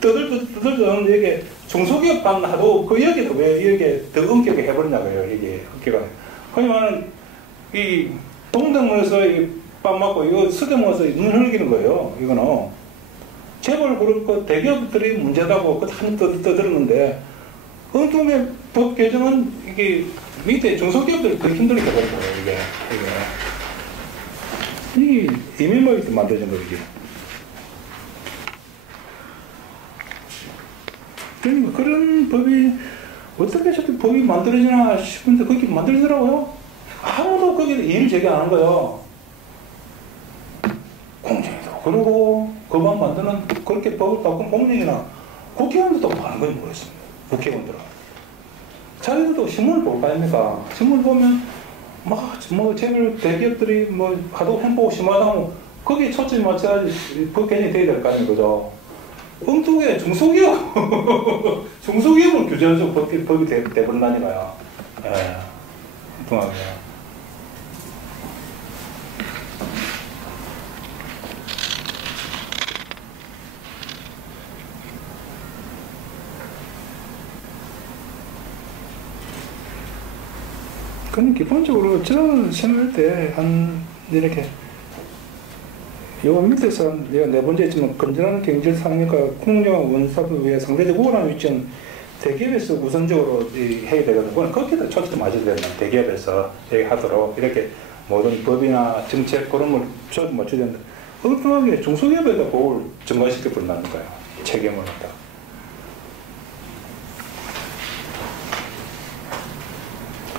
떠들던 이게 중소기업 반하도 여기도 왜 이렇게 더 엄격하게 해버리냐고요, 이게 엄격하게. 흔히말하는 이 동대문에서 빵 맞고 이거 서대문에서 눈 흘기는 거예요. 이거는 재벌 그룹 대기업들이 문제다고 한입 떠들었는데 엉뚱하게 법 개정은 이게 밑에 중소기업들이 더 힘들게 해버린 거예요. 이게 이명박이 만들어진 거예요. 이게. 그러니까 그런 법이 어떻게 저렇게 법이 만들어지나 싶은데 그렇게 만들더라고요. 아무도 거기에 이의를 제기 안 한 거예요. 공정이도 그러고 그만 만드는 그렇게 법을 바꾼 공정이나 국회의원들도 많은 건 모르겠습니다. 국회의원들은 자기들도 신문을 볼 거 아닙니까? 신문을 보면 뭐 재벌 대기업들이 뭐 하도 횡보 심하다고 거기에 초점이 맞춰야지 법 개정이 돼야 될 거 아닙니까? 그죠? 엉뚱하게 중소기업을 규제해서 법이 돼버린다니까요. 예, 엉뚱하게. 그건 기본적으로 저는 생각할 때 이렇게 요 밑에서 내가 네 번째 있지만 건전한 경제를 상립과 국력 원사업을 위해 상대적 우월한 위치는 대기업에서 우선적으로 해야 되거든요. 그건 거기다 초점 맞춰야 된다. 대기업에서 얘기하도록 이렇게 모든 법이나 정책 그런 걸 초점 맞춰야 된다. 엉뚱하게 중소기업에다 그걸 전가시켜 버린다는 거예요. 책임을 갖다.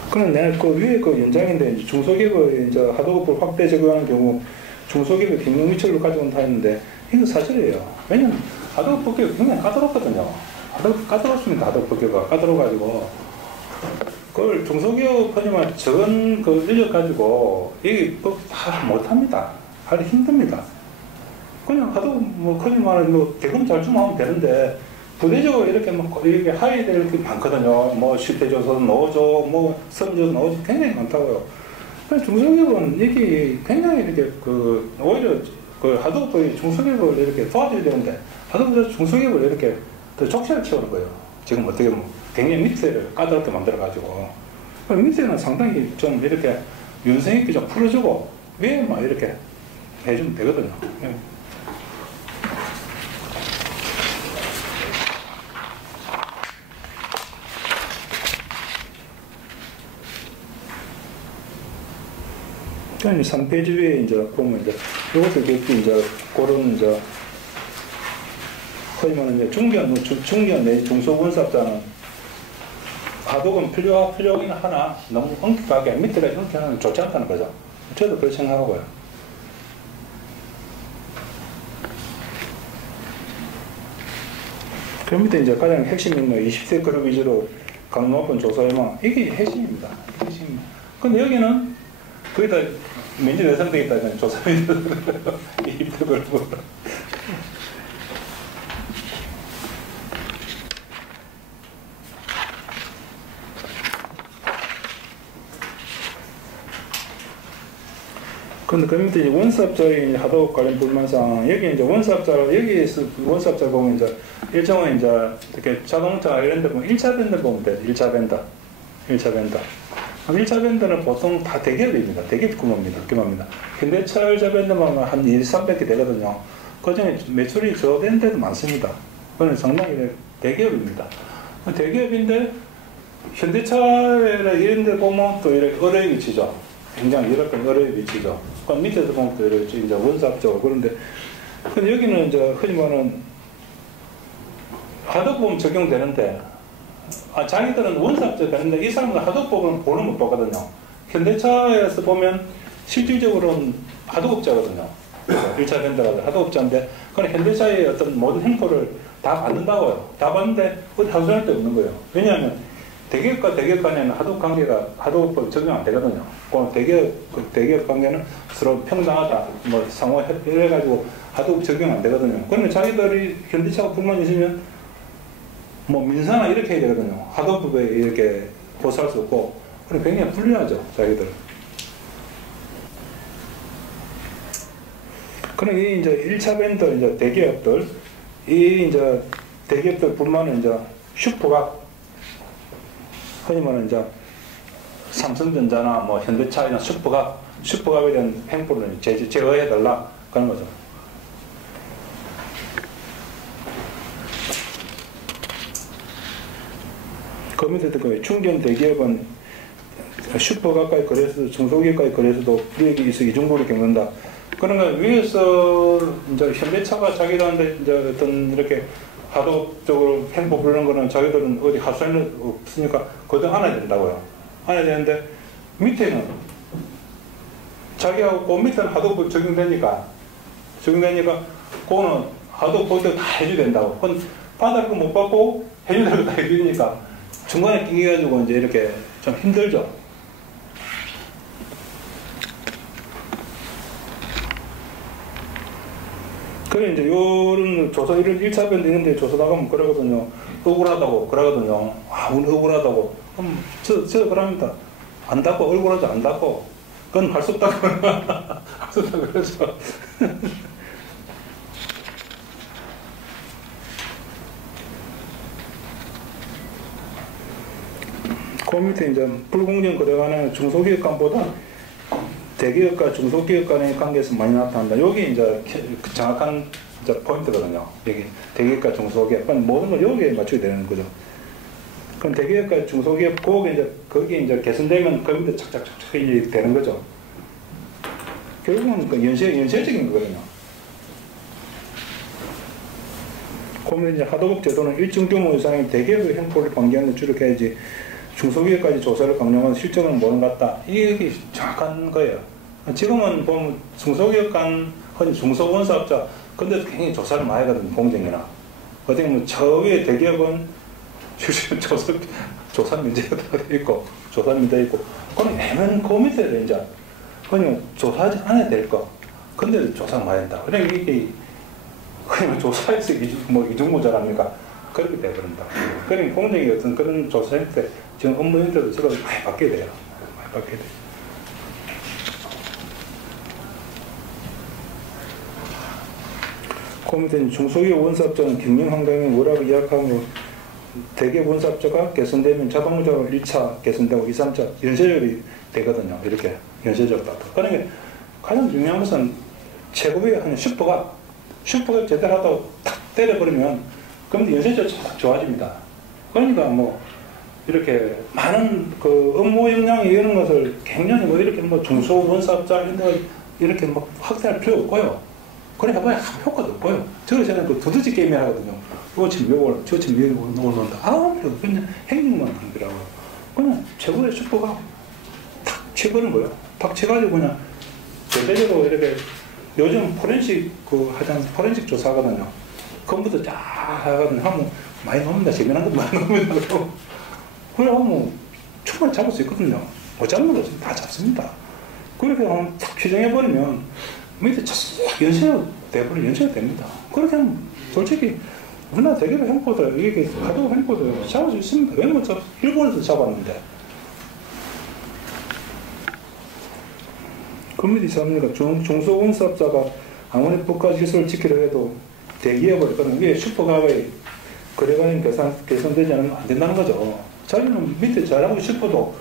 그럼 내가 그 위에 그 연장인데 이제 중소기업을 이제 하도급을 확대 적용하는 경우 중소기업의 경영 위치를 가져온다 했는데 이건 사실이에요. 왜냐면 하도급 법규가 굉장히 까다롭거든요. 하도급 까다롭습니다. 하도급 법규가 까다로워가지고 그걸 중소기업 하지만 적은 그 인력 가지고 이게 다 못합니다. 하기 힘듭니다. 그냥 하도급 뭐 흔히 말하는 뭐 대금 잘 주면 하면 되는데 부대적으로 이렇게 이렇게 하야 될 게 많거든요. 뭐 실태조사 넣어줘, 뭐 선조 넣어줘, 굉장히 많다고요. 그래서 중소기업은 이게 굉장히 이렇게 오히려 하도급이 중소기업을 이렇게 도와줘야 되는데 하도급이 중소기업을 이렇게 더 족쇄를 채우는 거예요. 지금 어떻게 보면 굉장히 밑에를 까다롭게 만들어가지고 밑에는 상당히 좀 이렇게 윤생 있게 좀 풀어주고 위에만 이렇게 해주면 되거든요. 그냥 3페이지 위에 이제 보면 이제 이것을 이제 그런 이제 거의 말하면 이제 중견 내 중소원사업자는 하도급 필요하긴 하나 너무 엄격하게 밑에가 이렇게 하면 좋지 않다는 거죠. 저도 그렇게 생각하고요. 그 밑에 이제 가장 핵심인 20대 그룹 위주로 강도 높은 조사유망 이게 핵심입니다. 핵심입니다. 근데 여기는 거기다 민주 예상되어 있다면 조사위도 20대 그룹으로 근데 그 밑에 원사업자의 하도급 관련 불만사항, 여기 이제 여기에서 원사업자 보면 이제 일정은 이제 이렇게 자동차 이런 데 보면 1차 밴더 보면 돼요. 1차 밴더. 1차 밴더는 보통 다 대기업입니다. 대기업 규모입니다. 현대차 1차 밴더만 한 2, 300개 되거든요. 그 중에 매출이 저된 데도 많습니다. 그건 상당히 대기업입니다. 대기업인데, 현대차나 이런 데 보면 또 이렇게 어려운 위치죠. 굉장히 이렇게 어려운 위치죠. 그 밑에도 보면 또 이렇게 이제 원사업자고 그런데, 근데 여기는 이제 흔히 말하는 하도법 적용되는데, 자기들은 원사업자 되는데 이 사람들은 하도법은 보는 못 보거든요. 현대차에서 보면 실질적으로는 하도업자거든요. 1차 밴더라도 하도업자인데, 그건 현대차의 어떤 모든 행포를 다 받는다고요. 다 받는데 어디 하소연할 데 없는 거예요. 왜냐하면 대기업과 대기업 간에는 하도법 적용 안 되거든요. 대기업 관계는 서로 평등하다, 뭐 상호 이래가지고 하도법 적용 안 되거든요. 그러면 자기들이 현대차가 불만 있으면 뭐 민사나 이렇게 해야 되거든요. 하도법에 이렇게 고소할 수 없고, 그럼 굉장히 불리하죠, 자기들. 그럼 이 이제 1차 밴더 이제 대기업들, 이 이제 대기업들 뿐만은 이제 슈퍼가, 흔히 말하는 이제 삼성전자나 뭐 현대차나 슈퍼갑에 대한 행보를 제어해달라 그런 거죠. 그 밑에 그 충전 대기업은 슈퍼갑까지 거래해서도 중소기업까지 거래해서도 불이익이 있어 이 정도로 겪는다. 그러니까 위에서 이제 현대차가 자기들한테 이제 어떤 이렇게 하도적으로 행보 부르는 거는 자기들은 어디 하소연이 없으니까 그것도 안아야 된다고요. 안아야 되는데 밑에는 자기하고 그 밑에는 하도법 적용되니까 그거는 하도법도 다 해줘야 된다고. 그건 받을 거 못 받고 해줘야 될 거 다 해주니까 중간에 끼가지고 이제 이렇게 좀 힘들죠. 그래, 이제, 요런 조사, 이런 1차 밴드 이런 데 조사 나가면 그러거든요. 억울하다고, 그러거든요. 우리 억울하다고. 그럼, 그럽니다. 안다고, 억울하지 않다고. 그건 할 수 없다고. 할 수 없다고 그러죠. 그 밑에 이제, 불공정 거래관은 중소기업 간보다 대기업과 중소기업 간의 관계에서 많이 나타난다. 여기 이제 정확한 이제 포인트거든요. 여기 대기업과 중소기업, 모든 걸 여기에 맞추게 되는 거죠. 그럼 대기업과 중소기업, 거기 이제 개선되면 그 밑에 착착착착 이제 되는 거죠. 결국은 그 연쇄적인 거거든요. 그러면 이제 하도급 제도는 일정 규모 이상의 대기업의 행포를 방기하는 주력해야지 중소기업까지 조사를 강령한 실정은 모른 것 같다. 이게 정확한 거예요. 지금은 보면 중소기업 간 중소원사업자 근데 굉장히 조사를 많이 하거든요. 공정이나 어떻게 보면 저 위에 대기업은 실제 조사 문제가 돼 있고 그건 애매한 그 밑에 이제 그냥 조사하지 않아야 될 거 근데 조사를 많이 한다. 그러니까 이게 그냥 조사해서 이중모자랍니까? 그렇게 돼버린다. 그러니까 공정이 어떤 그런 조사 형태 지금 업무 형태도 저거 많이 바뀌어야 돼요. 많이 바뀌어야 돼요. 그 밑에 중소기업 원사업자는 경영 환경이 워낙 약하며 대기업 원사업자가 개선되면 자동적으로 1차 개선되고 2, 3차 연쇄적으로 되거든요. 이렇게 연쇄적으로. 그러니까 가장 중요한 것은 최고위에 하는 슈퍼가 제대로 하다고 탁 때려버리면 그럼 연쇄적으로 좋아집니다. 그러니까 뭐 이렇게 많은 그 업무 역량이 이런 것을 굉장히 뭐 이렇게 뭐 중소 원사업자 이런 데 이렇게 뭐 확대할 필요 없고요. 그래 해봐야 효과도 없고요. 저는 그 두더지 게임을 하거든요. 저 지금 위에 올라온다. 아무 필요 없어. 그냥 행동만 하더라고요. 그냥 최고의 슈퍼가 탁 쳐버리는 거예요. 탁 쳐가지고 그냥 대대적으로 이렇게 요즘 포렌식 포렌식 조사하거든요. 컴퓨터 쫙 하거든요. 하면 많이 나옵니다. 재미난 거 많이 나옵니다. 그래 하면 충분히 잡을 수 있거든요. 못 잡는 거 다 잡습니다. 그렇게 하면 탁 규정해버리면 밑에 연쇄가 됩니다. 그렇게 하면 솔직히 우리나라 대기업 행포들, 이게 가족 행포들 잡을 수 있습니다. 왜냐면 일본에서 잡았는데. 커뮤니티 사업니까 중소원사업자가 아무리 국가 기술을 지키려 해도 대기업을 그런 위에 슈퍼가의 거래관인 개선되지 않으면 안 된다는 거죠. 자기는 밑에 잘하고 싶어도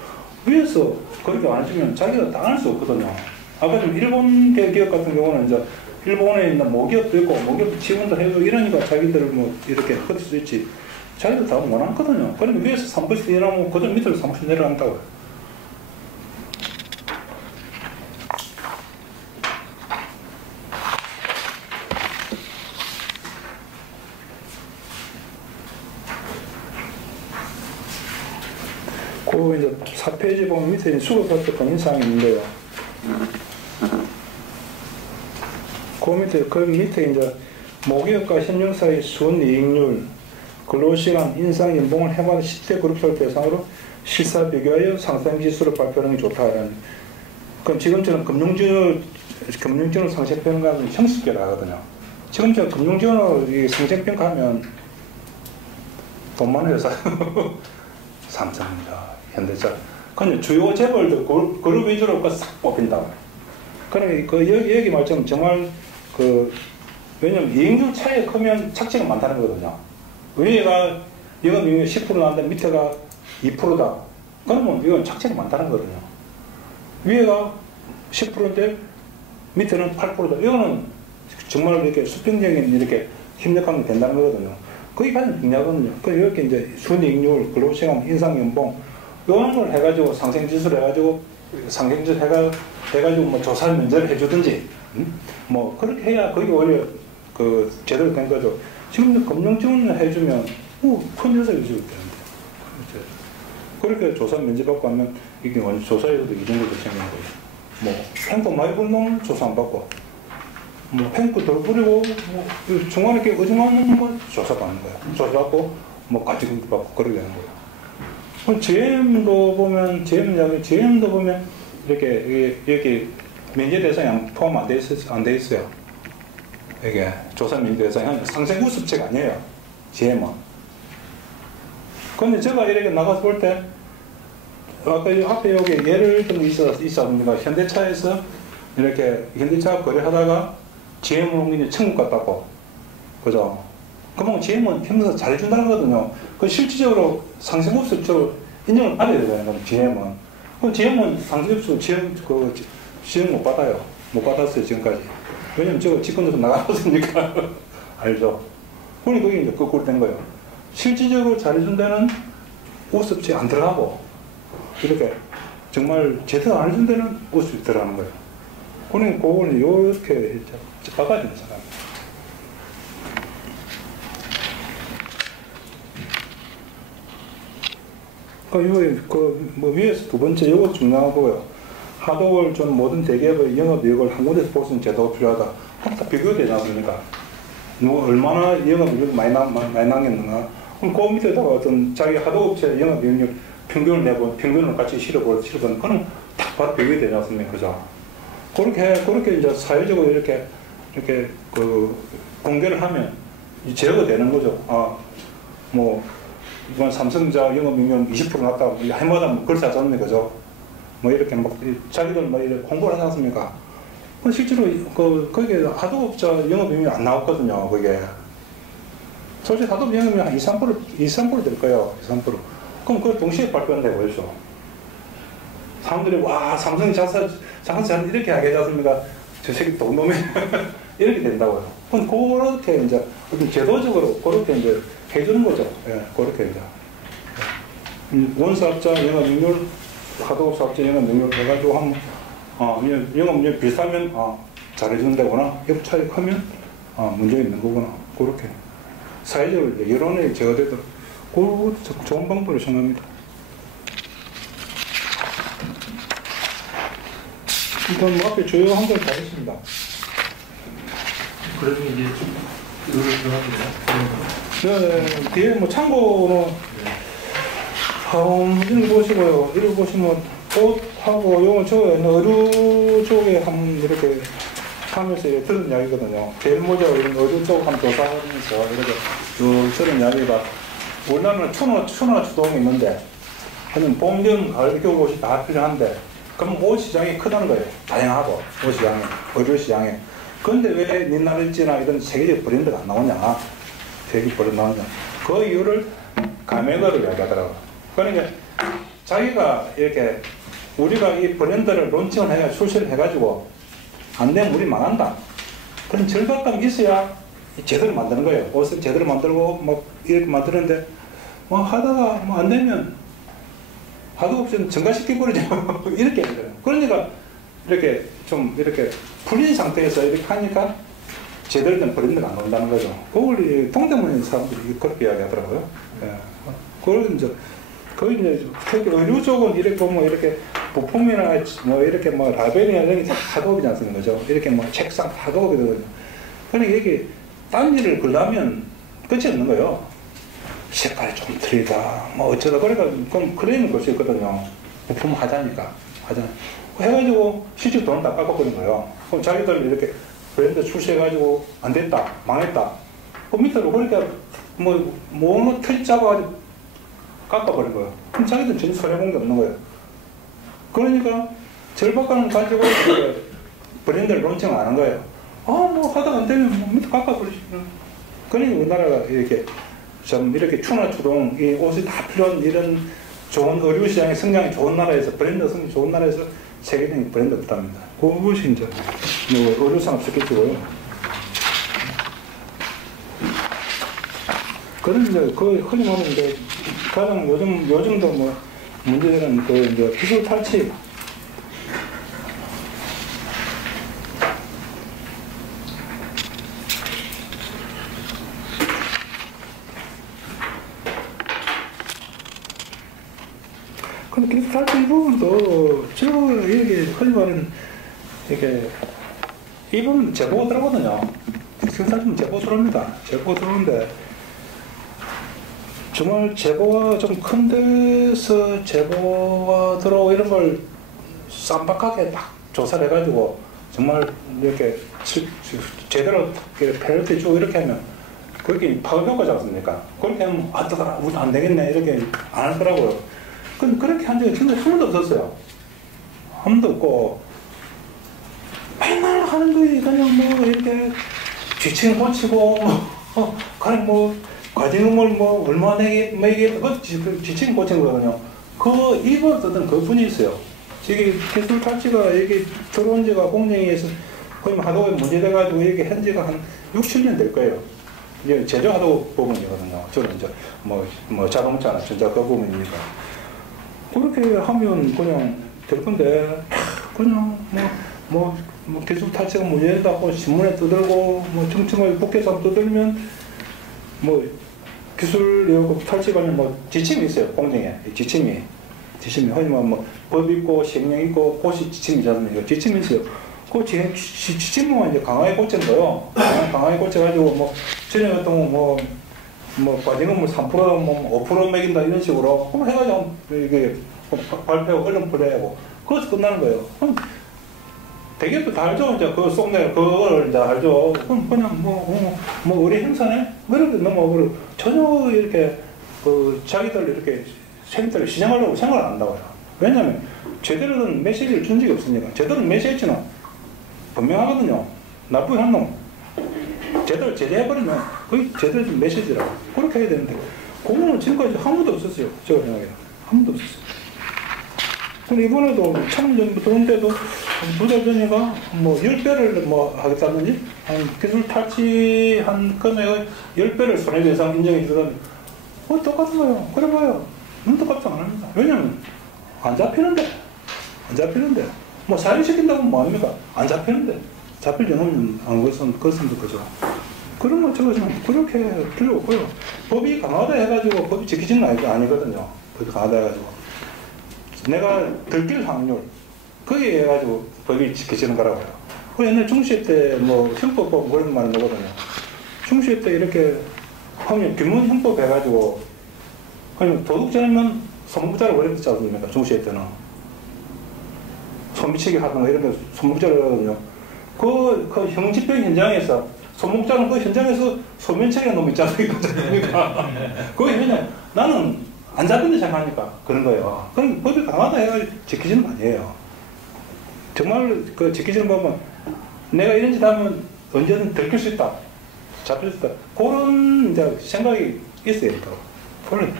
위에서 그렇게 안 해주면 자기가 당할 수 없거든요. 아까 좀 일본 대기업 같은 경우는 이제 일본에 있는 모기업도 있고 모기업 지원도 해고 이러니까 자기들을 뭐 이렇게 할 수 있지. 자기도 다 원하거든요. 그러면 위에서 3%씩 일하면 그저 밑으로 3% 내려간다고요. 그 이제 4페이지 보면 밑에 수급사업 건인사항이 있는데요. 그 밑에, 거기 밑에 이제 모기업과 신용사의 순이익률, 근로시간, 인상, 연봉을 해마다 10대 그룹사를 대상으로 실사 비교하여 상승지수를 발표하는 게 좋다라는. 그럼 지금처럼 금융지원을 상생평가하는 형식계라 하거든요. 지금처럼 금융지원을 상생평가하면 돈 많은 회사 삼성입니다. 현대차. 근데 주요 재벌들 그룹 위주로 싹 뽑힌다. 그러니까 그 여기 말처럼 정말 왜냐면 이익률 차이가 크면 착취가 많다는 거거든요. 위에가 영업이익률 10% 나는데 밑에가 2%다. 그러면 이건 착취가 많다는 거거든요. 위에가 10%인데 밑에는 8%다. 이거는 정말 이렇게 수평적인 이렇게 협력하면 된다는 거거든요. 그게 가장 중요하거든요. 이렇게 이제 순이익률, 근로시간, 인상연봉, 이런 걸 해가지고 상생지수를 해가지고 상생지수 해가지고 뭐 조사 면제를 해주든지, 뭐 그렇게 해야 그게 원래 제대로 된 거죠. 지금 금융 지원을 해주면 큰 회사 유지가 되는데 그렇게 조사 면제 받고 하면 이게 완전 조사에서도 이 정도도 생기는 거예요. 뭐 횡포 많이 부른 놈 조사 안 받고, 뭐 횡포 덜 부리고 뭐 중간에 이렇게 어지간한 건 조사 받는 거야. 조사 받고 뭐 가지금도 받고 그러게 되는 거예요. 그럼 GM도 보면 이렇게 면제 대상이 포함 안 돼 있어요. 이게 조사 면제 대상이 상생 우습체가 아니에요. GM은. 근데 제가 이렇게 나가서 볼 때 아까 앞에 여기 예를 들면 있었습니다. 현대차에서 이렇게 현대차 거래하다가 GM을 옮기니 천국 같다고. 그죠? 그러면 GM은 현대차 잘해준다는 거거든요. 그 실질적으로 상생급수로 인정을 받아야 되는 거예요. GM은. 그 GM은 상생급수 지원 못 받아요. 못 받았어요, 지금까지. 왜냐면 제가 직권에서 나가봤으니까. 알죠? 그러니 그게 이제 거꾸로 된 거예요. 실질적으로 잘해준 데는 우습지 안 들어가고, 이렇게 정말 제대로 안 해준 데는 우습지 들어가는 거예요. 그러니 그거는 이렇게 바꿔야 되는 사람. 위에서 두 번째, 이거 중요하고요. 하도월 전 모든 대기업의 영업이익을 한 군데서 볼 수 있는 제도가 필요하다. 다 비교되지 않습니까? 얼마나 영업이익을 많이 남겼는가. 그럼 그 밑에다가 어떤 자기 하도업체 영업이익률 평균을 내고 평균을 같이 실어보는 그건 딱 바로 비교되지 않습니까? 그죠? 그렇게 이제 사회적으로 이렇게 공개를 하면 제어가 되는 거죠. 뭐, 이번 삼성자 영업이익률 20% 났다. 해마다 뭐 글씨 하지 않습니까? 그죠? 뭐 이렇게 막 자기들 뭐 이렇게 공부를 하지 않습니까? 실제로 거기에 하도업자 영업이익률이 안 나왔거든요. 그게 솔직히 하도업 영업이익률 한 2~3% 될 거예요. 2~3%. 그럼 그걸 동시에 발표한다고 보여줘. 사람들이 와 삼성이 장사 이렇게 하게 하지 않습니까? 저 새끼 돈놈이 이렇게 된다고요. 그럼 그렇게 이제 제도적으로 그렇게 이제 해주는 거죠. 예, 그렇게 이제 원사업자 영업이익률 하도업 사업자 영업이익률 해가지고 하면 영업이익률 비슷하면 잘해준다거나 역 차이 크면 문제 있는 거구나. 그렇게 사회적으로 여론에 제어되도록 그것도 좋은 방법으로 생각합니다. 일단 뭐 앞에 조요 한 번 다 했습니다. 그래도 이제 좀 이거를 들어가네요. 네, 뒤에 뭐 참고는 이런 거 보시고요. 이런 거 보시면 꽃하고 요건 저거 의류 쪽에 한번 이렇게 하면서 들은 이야기거든요. 제일모자 이런 의류 쪽 한번 조사하면서 이렇게 들은 이야기가 우리나라는春夏秋冬이 있는데 그냥 봄, 여름, 가을, 겨울 옷이 다 필요한데 그럼 옷 시장이 크다는 거예요. 다양하고, 옷 시장에, 의류 시장에. 그런데 왜 니나를지나 이런 세계적 브랜드가 안 나오냐? 세계적 브랜드 나오냐? 그 이유를 가맹어를 이야기하더라고요. 그러니까 자기가 이렇게 우리가 이 브랜드를 론칭을 해가지고 출시를 해가지고 안 되면 우리 망한다. 그런 절박감이 있어야 제대로 만드는 거예요. 옷을 제대로 만들고 뭐 이렇게 만드는데 뭐 하다가 뭐 안 되면 하도 없이 증가시켜버리죠. 이렇게 하는 거예요. 그러니까 이렇게 좀 이렇게 풀린 상태에서 이렇게 하니까 제대로 된 브랜드가 안 나온다는 거죠. 그걸 동대문인 사람들이 그렇게 이야기하더라고요. 예. 그걸 이제 거의 이제 특히 의류 쪽은 이렇게 보면 이렇게 부품이나 뭐 이렇게 뭐 라벨이나 이런 게 다 하도업이지 않습니까? 그죠? 이렇게 뭐 책상 하도업이거든요. 그러니까 이게 딴 일을 걸려면 끝이 없는 거예요. 색깔이 좀 틀리다, 뭐 어쩌다, 그러니까 그럼 그래는 걸 수 있거든요. 부품 하자니까. 해가지고 실제 돈 다 깎아버린 거예요. 그럼 자기들 이렇게 브랜드 출시해가지고 안 됐다, 망했다. 그 밑으로 그러니까 뭐 틀 잡아가지고 깎아버린 거예요. 그럼 자기들 전혀 손해본 게 없는 거예요. 그러니까 절박감을 가지고 브랜드를 론칭 안 한 거예요. 뭐 하다가 안 되면 뭐 밑에 깎아버리시면. 그러니까 우리나라가 이렇게 좀 이렇게 추나추동 이 옷이 다 필요한 이런 좋은 의류 시장의 성장이 좋은 나라에서 브랜드 성장이 좋은 나라에서 세계적인 브랜드 없답니다. 그것이 이제 뭐 의류 산업 스케치고요. 그런 이제 그 흔히 말하는 이제 가장 요즘도 뭐 문제되는 그 이제 기술 탈취. 근데 기술 탈취 이 부분도 이게 흔히 말하는 이게 이 부분 제보가 들어거든요. 기술 탈취는 제보 들어옵니다. 제보 들어오는데 정말 제보가 좀 큰 데서 제보가 들어오고 이런 걸 쌈박하게 딱 조사를 해가지고 정말 이렇게 제대로 페널티 주고 이렇게 하면 그렇게 파급 효과지 않습니까? 그렇게 하면 어떡하라, 우리 안 되겠네 이렇게 안 하더라고요. 근데 그렇게 한 적이 진짜 한 번도 없었어요. 한 번도 없고 맨날 하는 거에 그냥 뭐 이렇게 지칭 고치고 그냥 뭐 과징금을 뭐 얼마 내게 그 지칭 고친 거거든요. 그 입을 쓰던 그 분이 있어요. 지금 기술 탈취가 이게 들어온 지가 공정위에서 거의 하도에 문제돼가지고 이게 한 지가 한 6, 7년 될 거예요. 이제 제조 하도 부분이거든요. 저는 이제 뭐 자동차나 전자 그 부분이니까. 그렇게 하면 그냥 될 건데, 그냥 뭐 기술 탈취가 문제된다고 신문에 떠들고, 뭐 정청을 국회에서 떠들면, 뭐 기술 탈취 관련 뭐 지침이 있어요. 공정에. 지침이 흔히 뭐 법 있고, 시행령 있고, 그것이 지침이지 않습니까? 지침이 있어요. 그 지침만 이제 강하게 고친 거요. 강하게 고쳐가지고, 뭐, 전에 같은 거 뭐, 과징금을 3%, 뭐, 5% 매긴다, 이런 식으로. 그럼 해가지고, 이게, 발표하고, 언론플레이 하고, 그것서 끝나는 거예요. 그럼, 대기업도 다 알죠? 이제, 그 속내, 그걸 이제 알죠? 그럼 그냥, 우리 행사네? 뭐, 이렇게 넘어가고, 전혀 이렇게, 자기들 이렇게, 생태를 시장하려고 생각을 안 한다고요. 왜냐면, 제대로 된 메시지를 준 적이 없으니까. 제대로 된 메시지는 분명하거든요. 나쁘게 한 놈. 제대로 제재해버리면 그게 제대로 된 메시지라고. 그렇게 해야 되는데, 그거는 지금까지 한 번도 없었어요. 제가 생각해요. 한 번도 없었어요. 근데 이번에도 참여정부 들어온 때도 2달 전인가 뭐 10배를 뭐 하겠다든지, 기술 탈취한 금액의 10배를 손해배상 인정해 주다니, 똑같은 거예요. 그래 봐요. 똑같지 안 합니다. 왜냐면, 안 잡히는데. 뭐 사유시킨다고 뭐 합니까? 안 잡히는데. 잡힐 경우는 안 그렇습니다. 그죠? 그런 거 저거 좀 그렇게 필요 없고요. 법이 강하다 해가지고 법이 지키지는 아니거든요. 법이 강하다 해가지고. 내가 들킬 확률, 거기에 해가지고 법이 지켜지는 거라고요. 그 옛날 중시회 때 뭐 형법법 그런 말 나거든요. 중시회 때 이렇게 하면 규문 형법 해가지고, 아니 도둑질하면 손목자를 걸렸지 않습니까? 중시회 때는. 손미치기 하는 거 이런 게 손목자를 하거든요. 그 형집행 현장에서, 손목자는 그 현장에서 소면체리한 놈 있지 않습니까? 그게 왜냐, 나는 안 잡힌다 생각하니까 그런 거예요. 그럼 법이 강하다 해가지고 지키지는 거 아니에요. 정말 그 지키시는 보면 내가 이런 짓 하면 언제든 들킬 수 있다. 잡힐 수 있다. 그런 이제 생각이 있어야 또. 원래.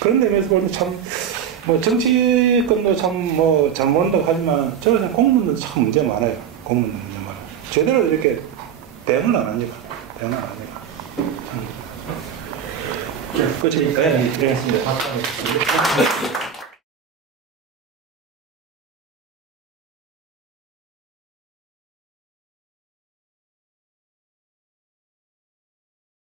그런 데면서 보면 참, 뭐 정치권도 참 뭐 잘 모른다고 하지만 저는 공무원도 참 문제 많아요. 공무원도 문제 많아요. 제대로 이렇게 대응을 안 하니까. 대응을 안 하니까. 끝이니까요. 네, 알겠습니다.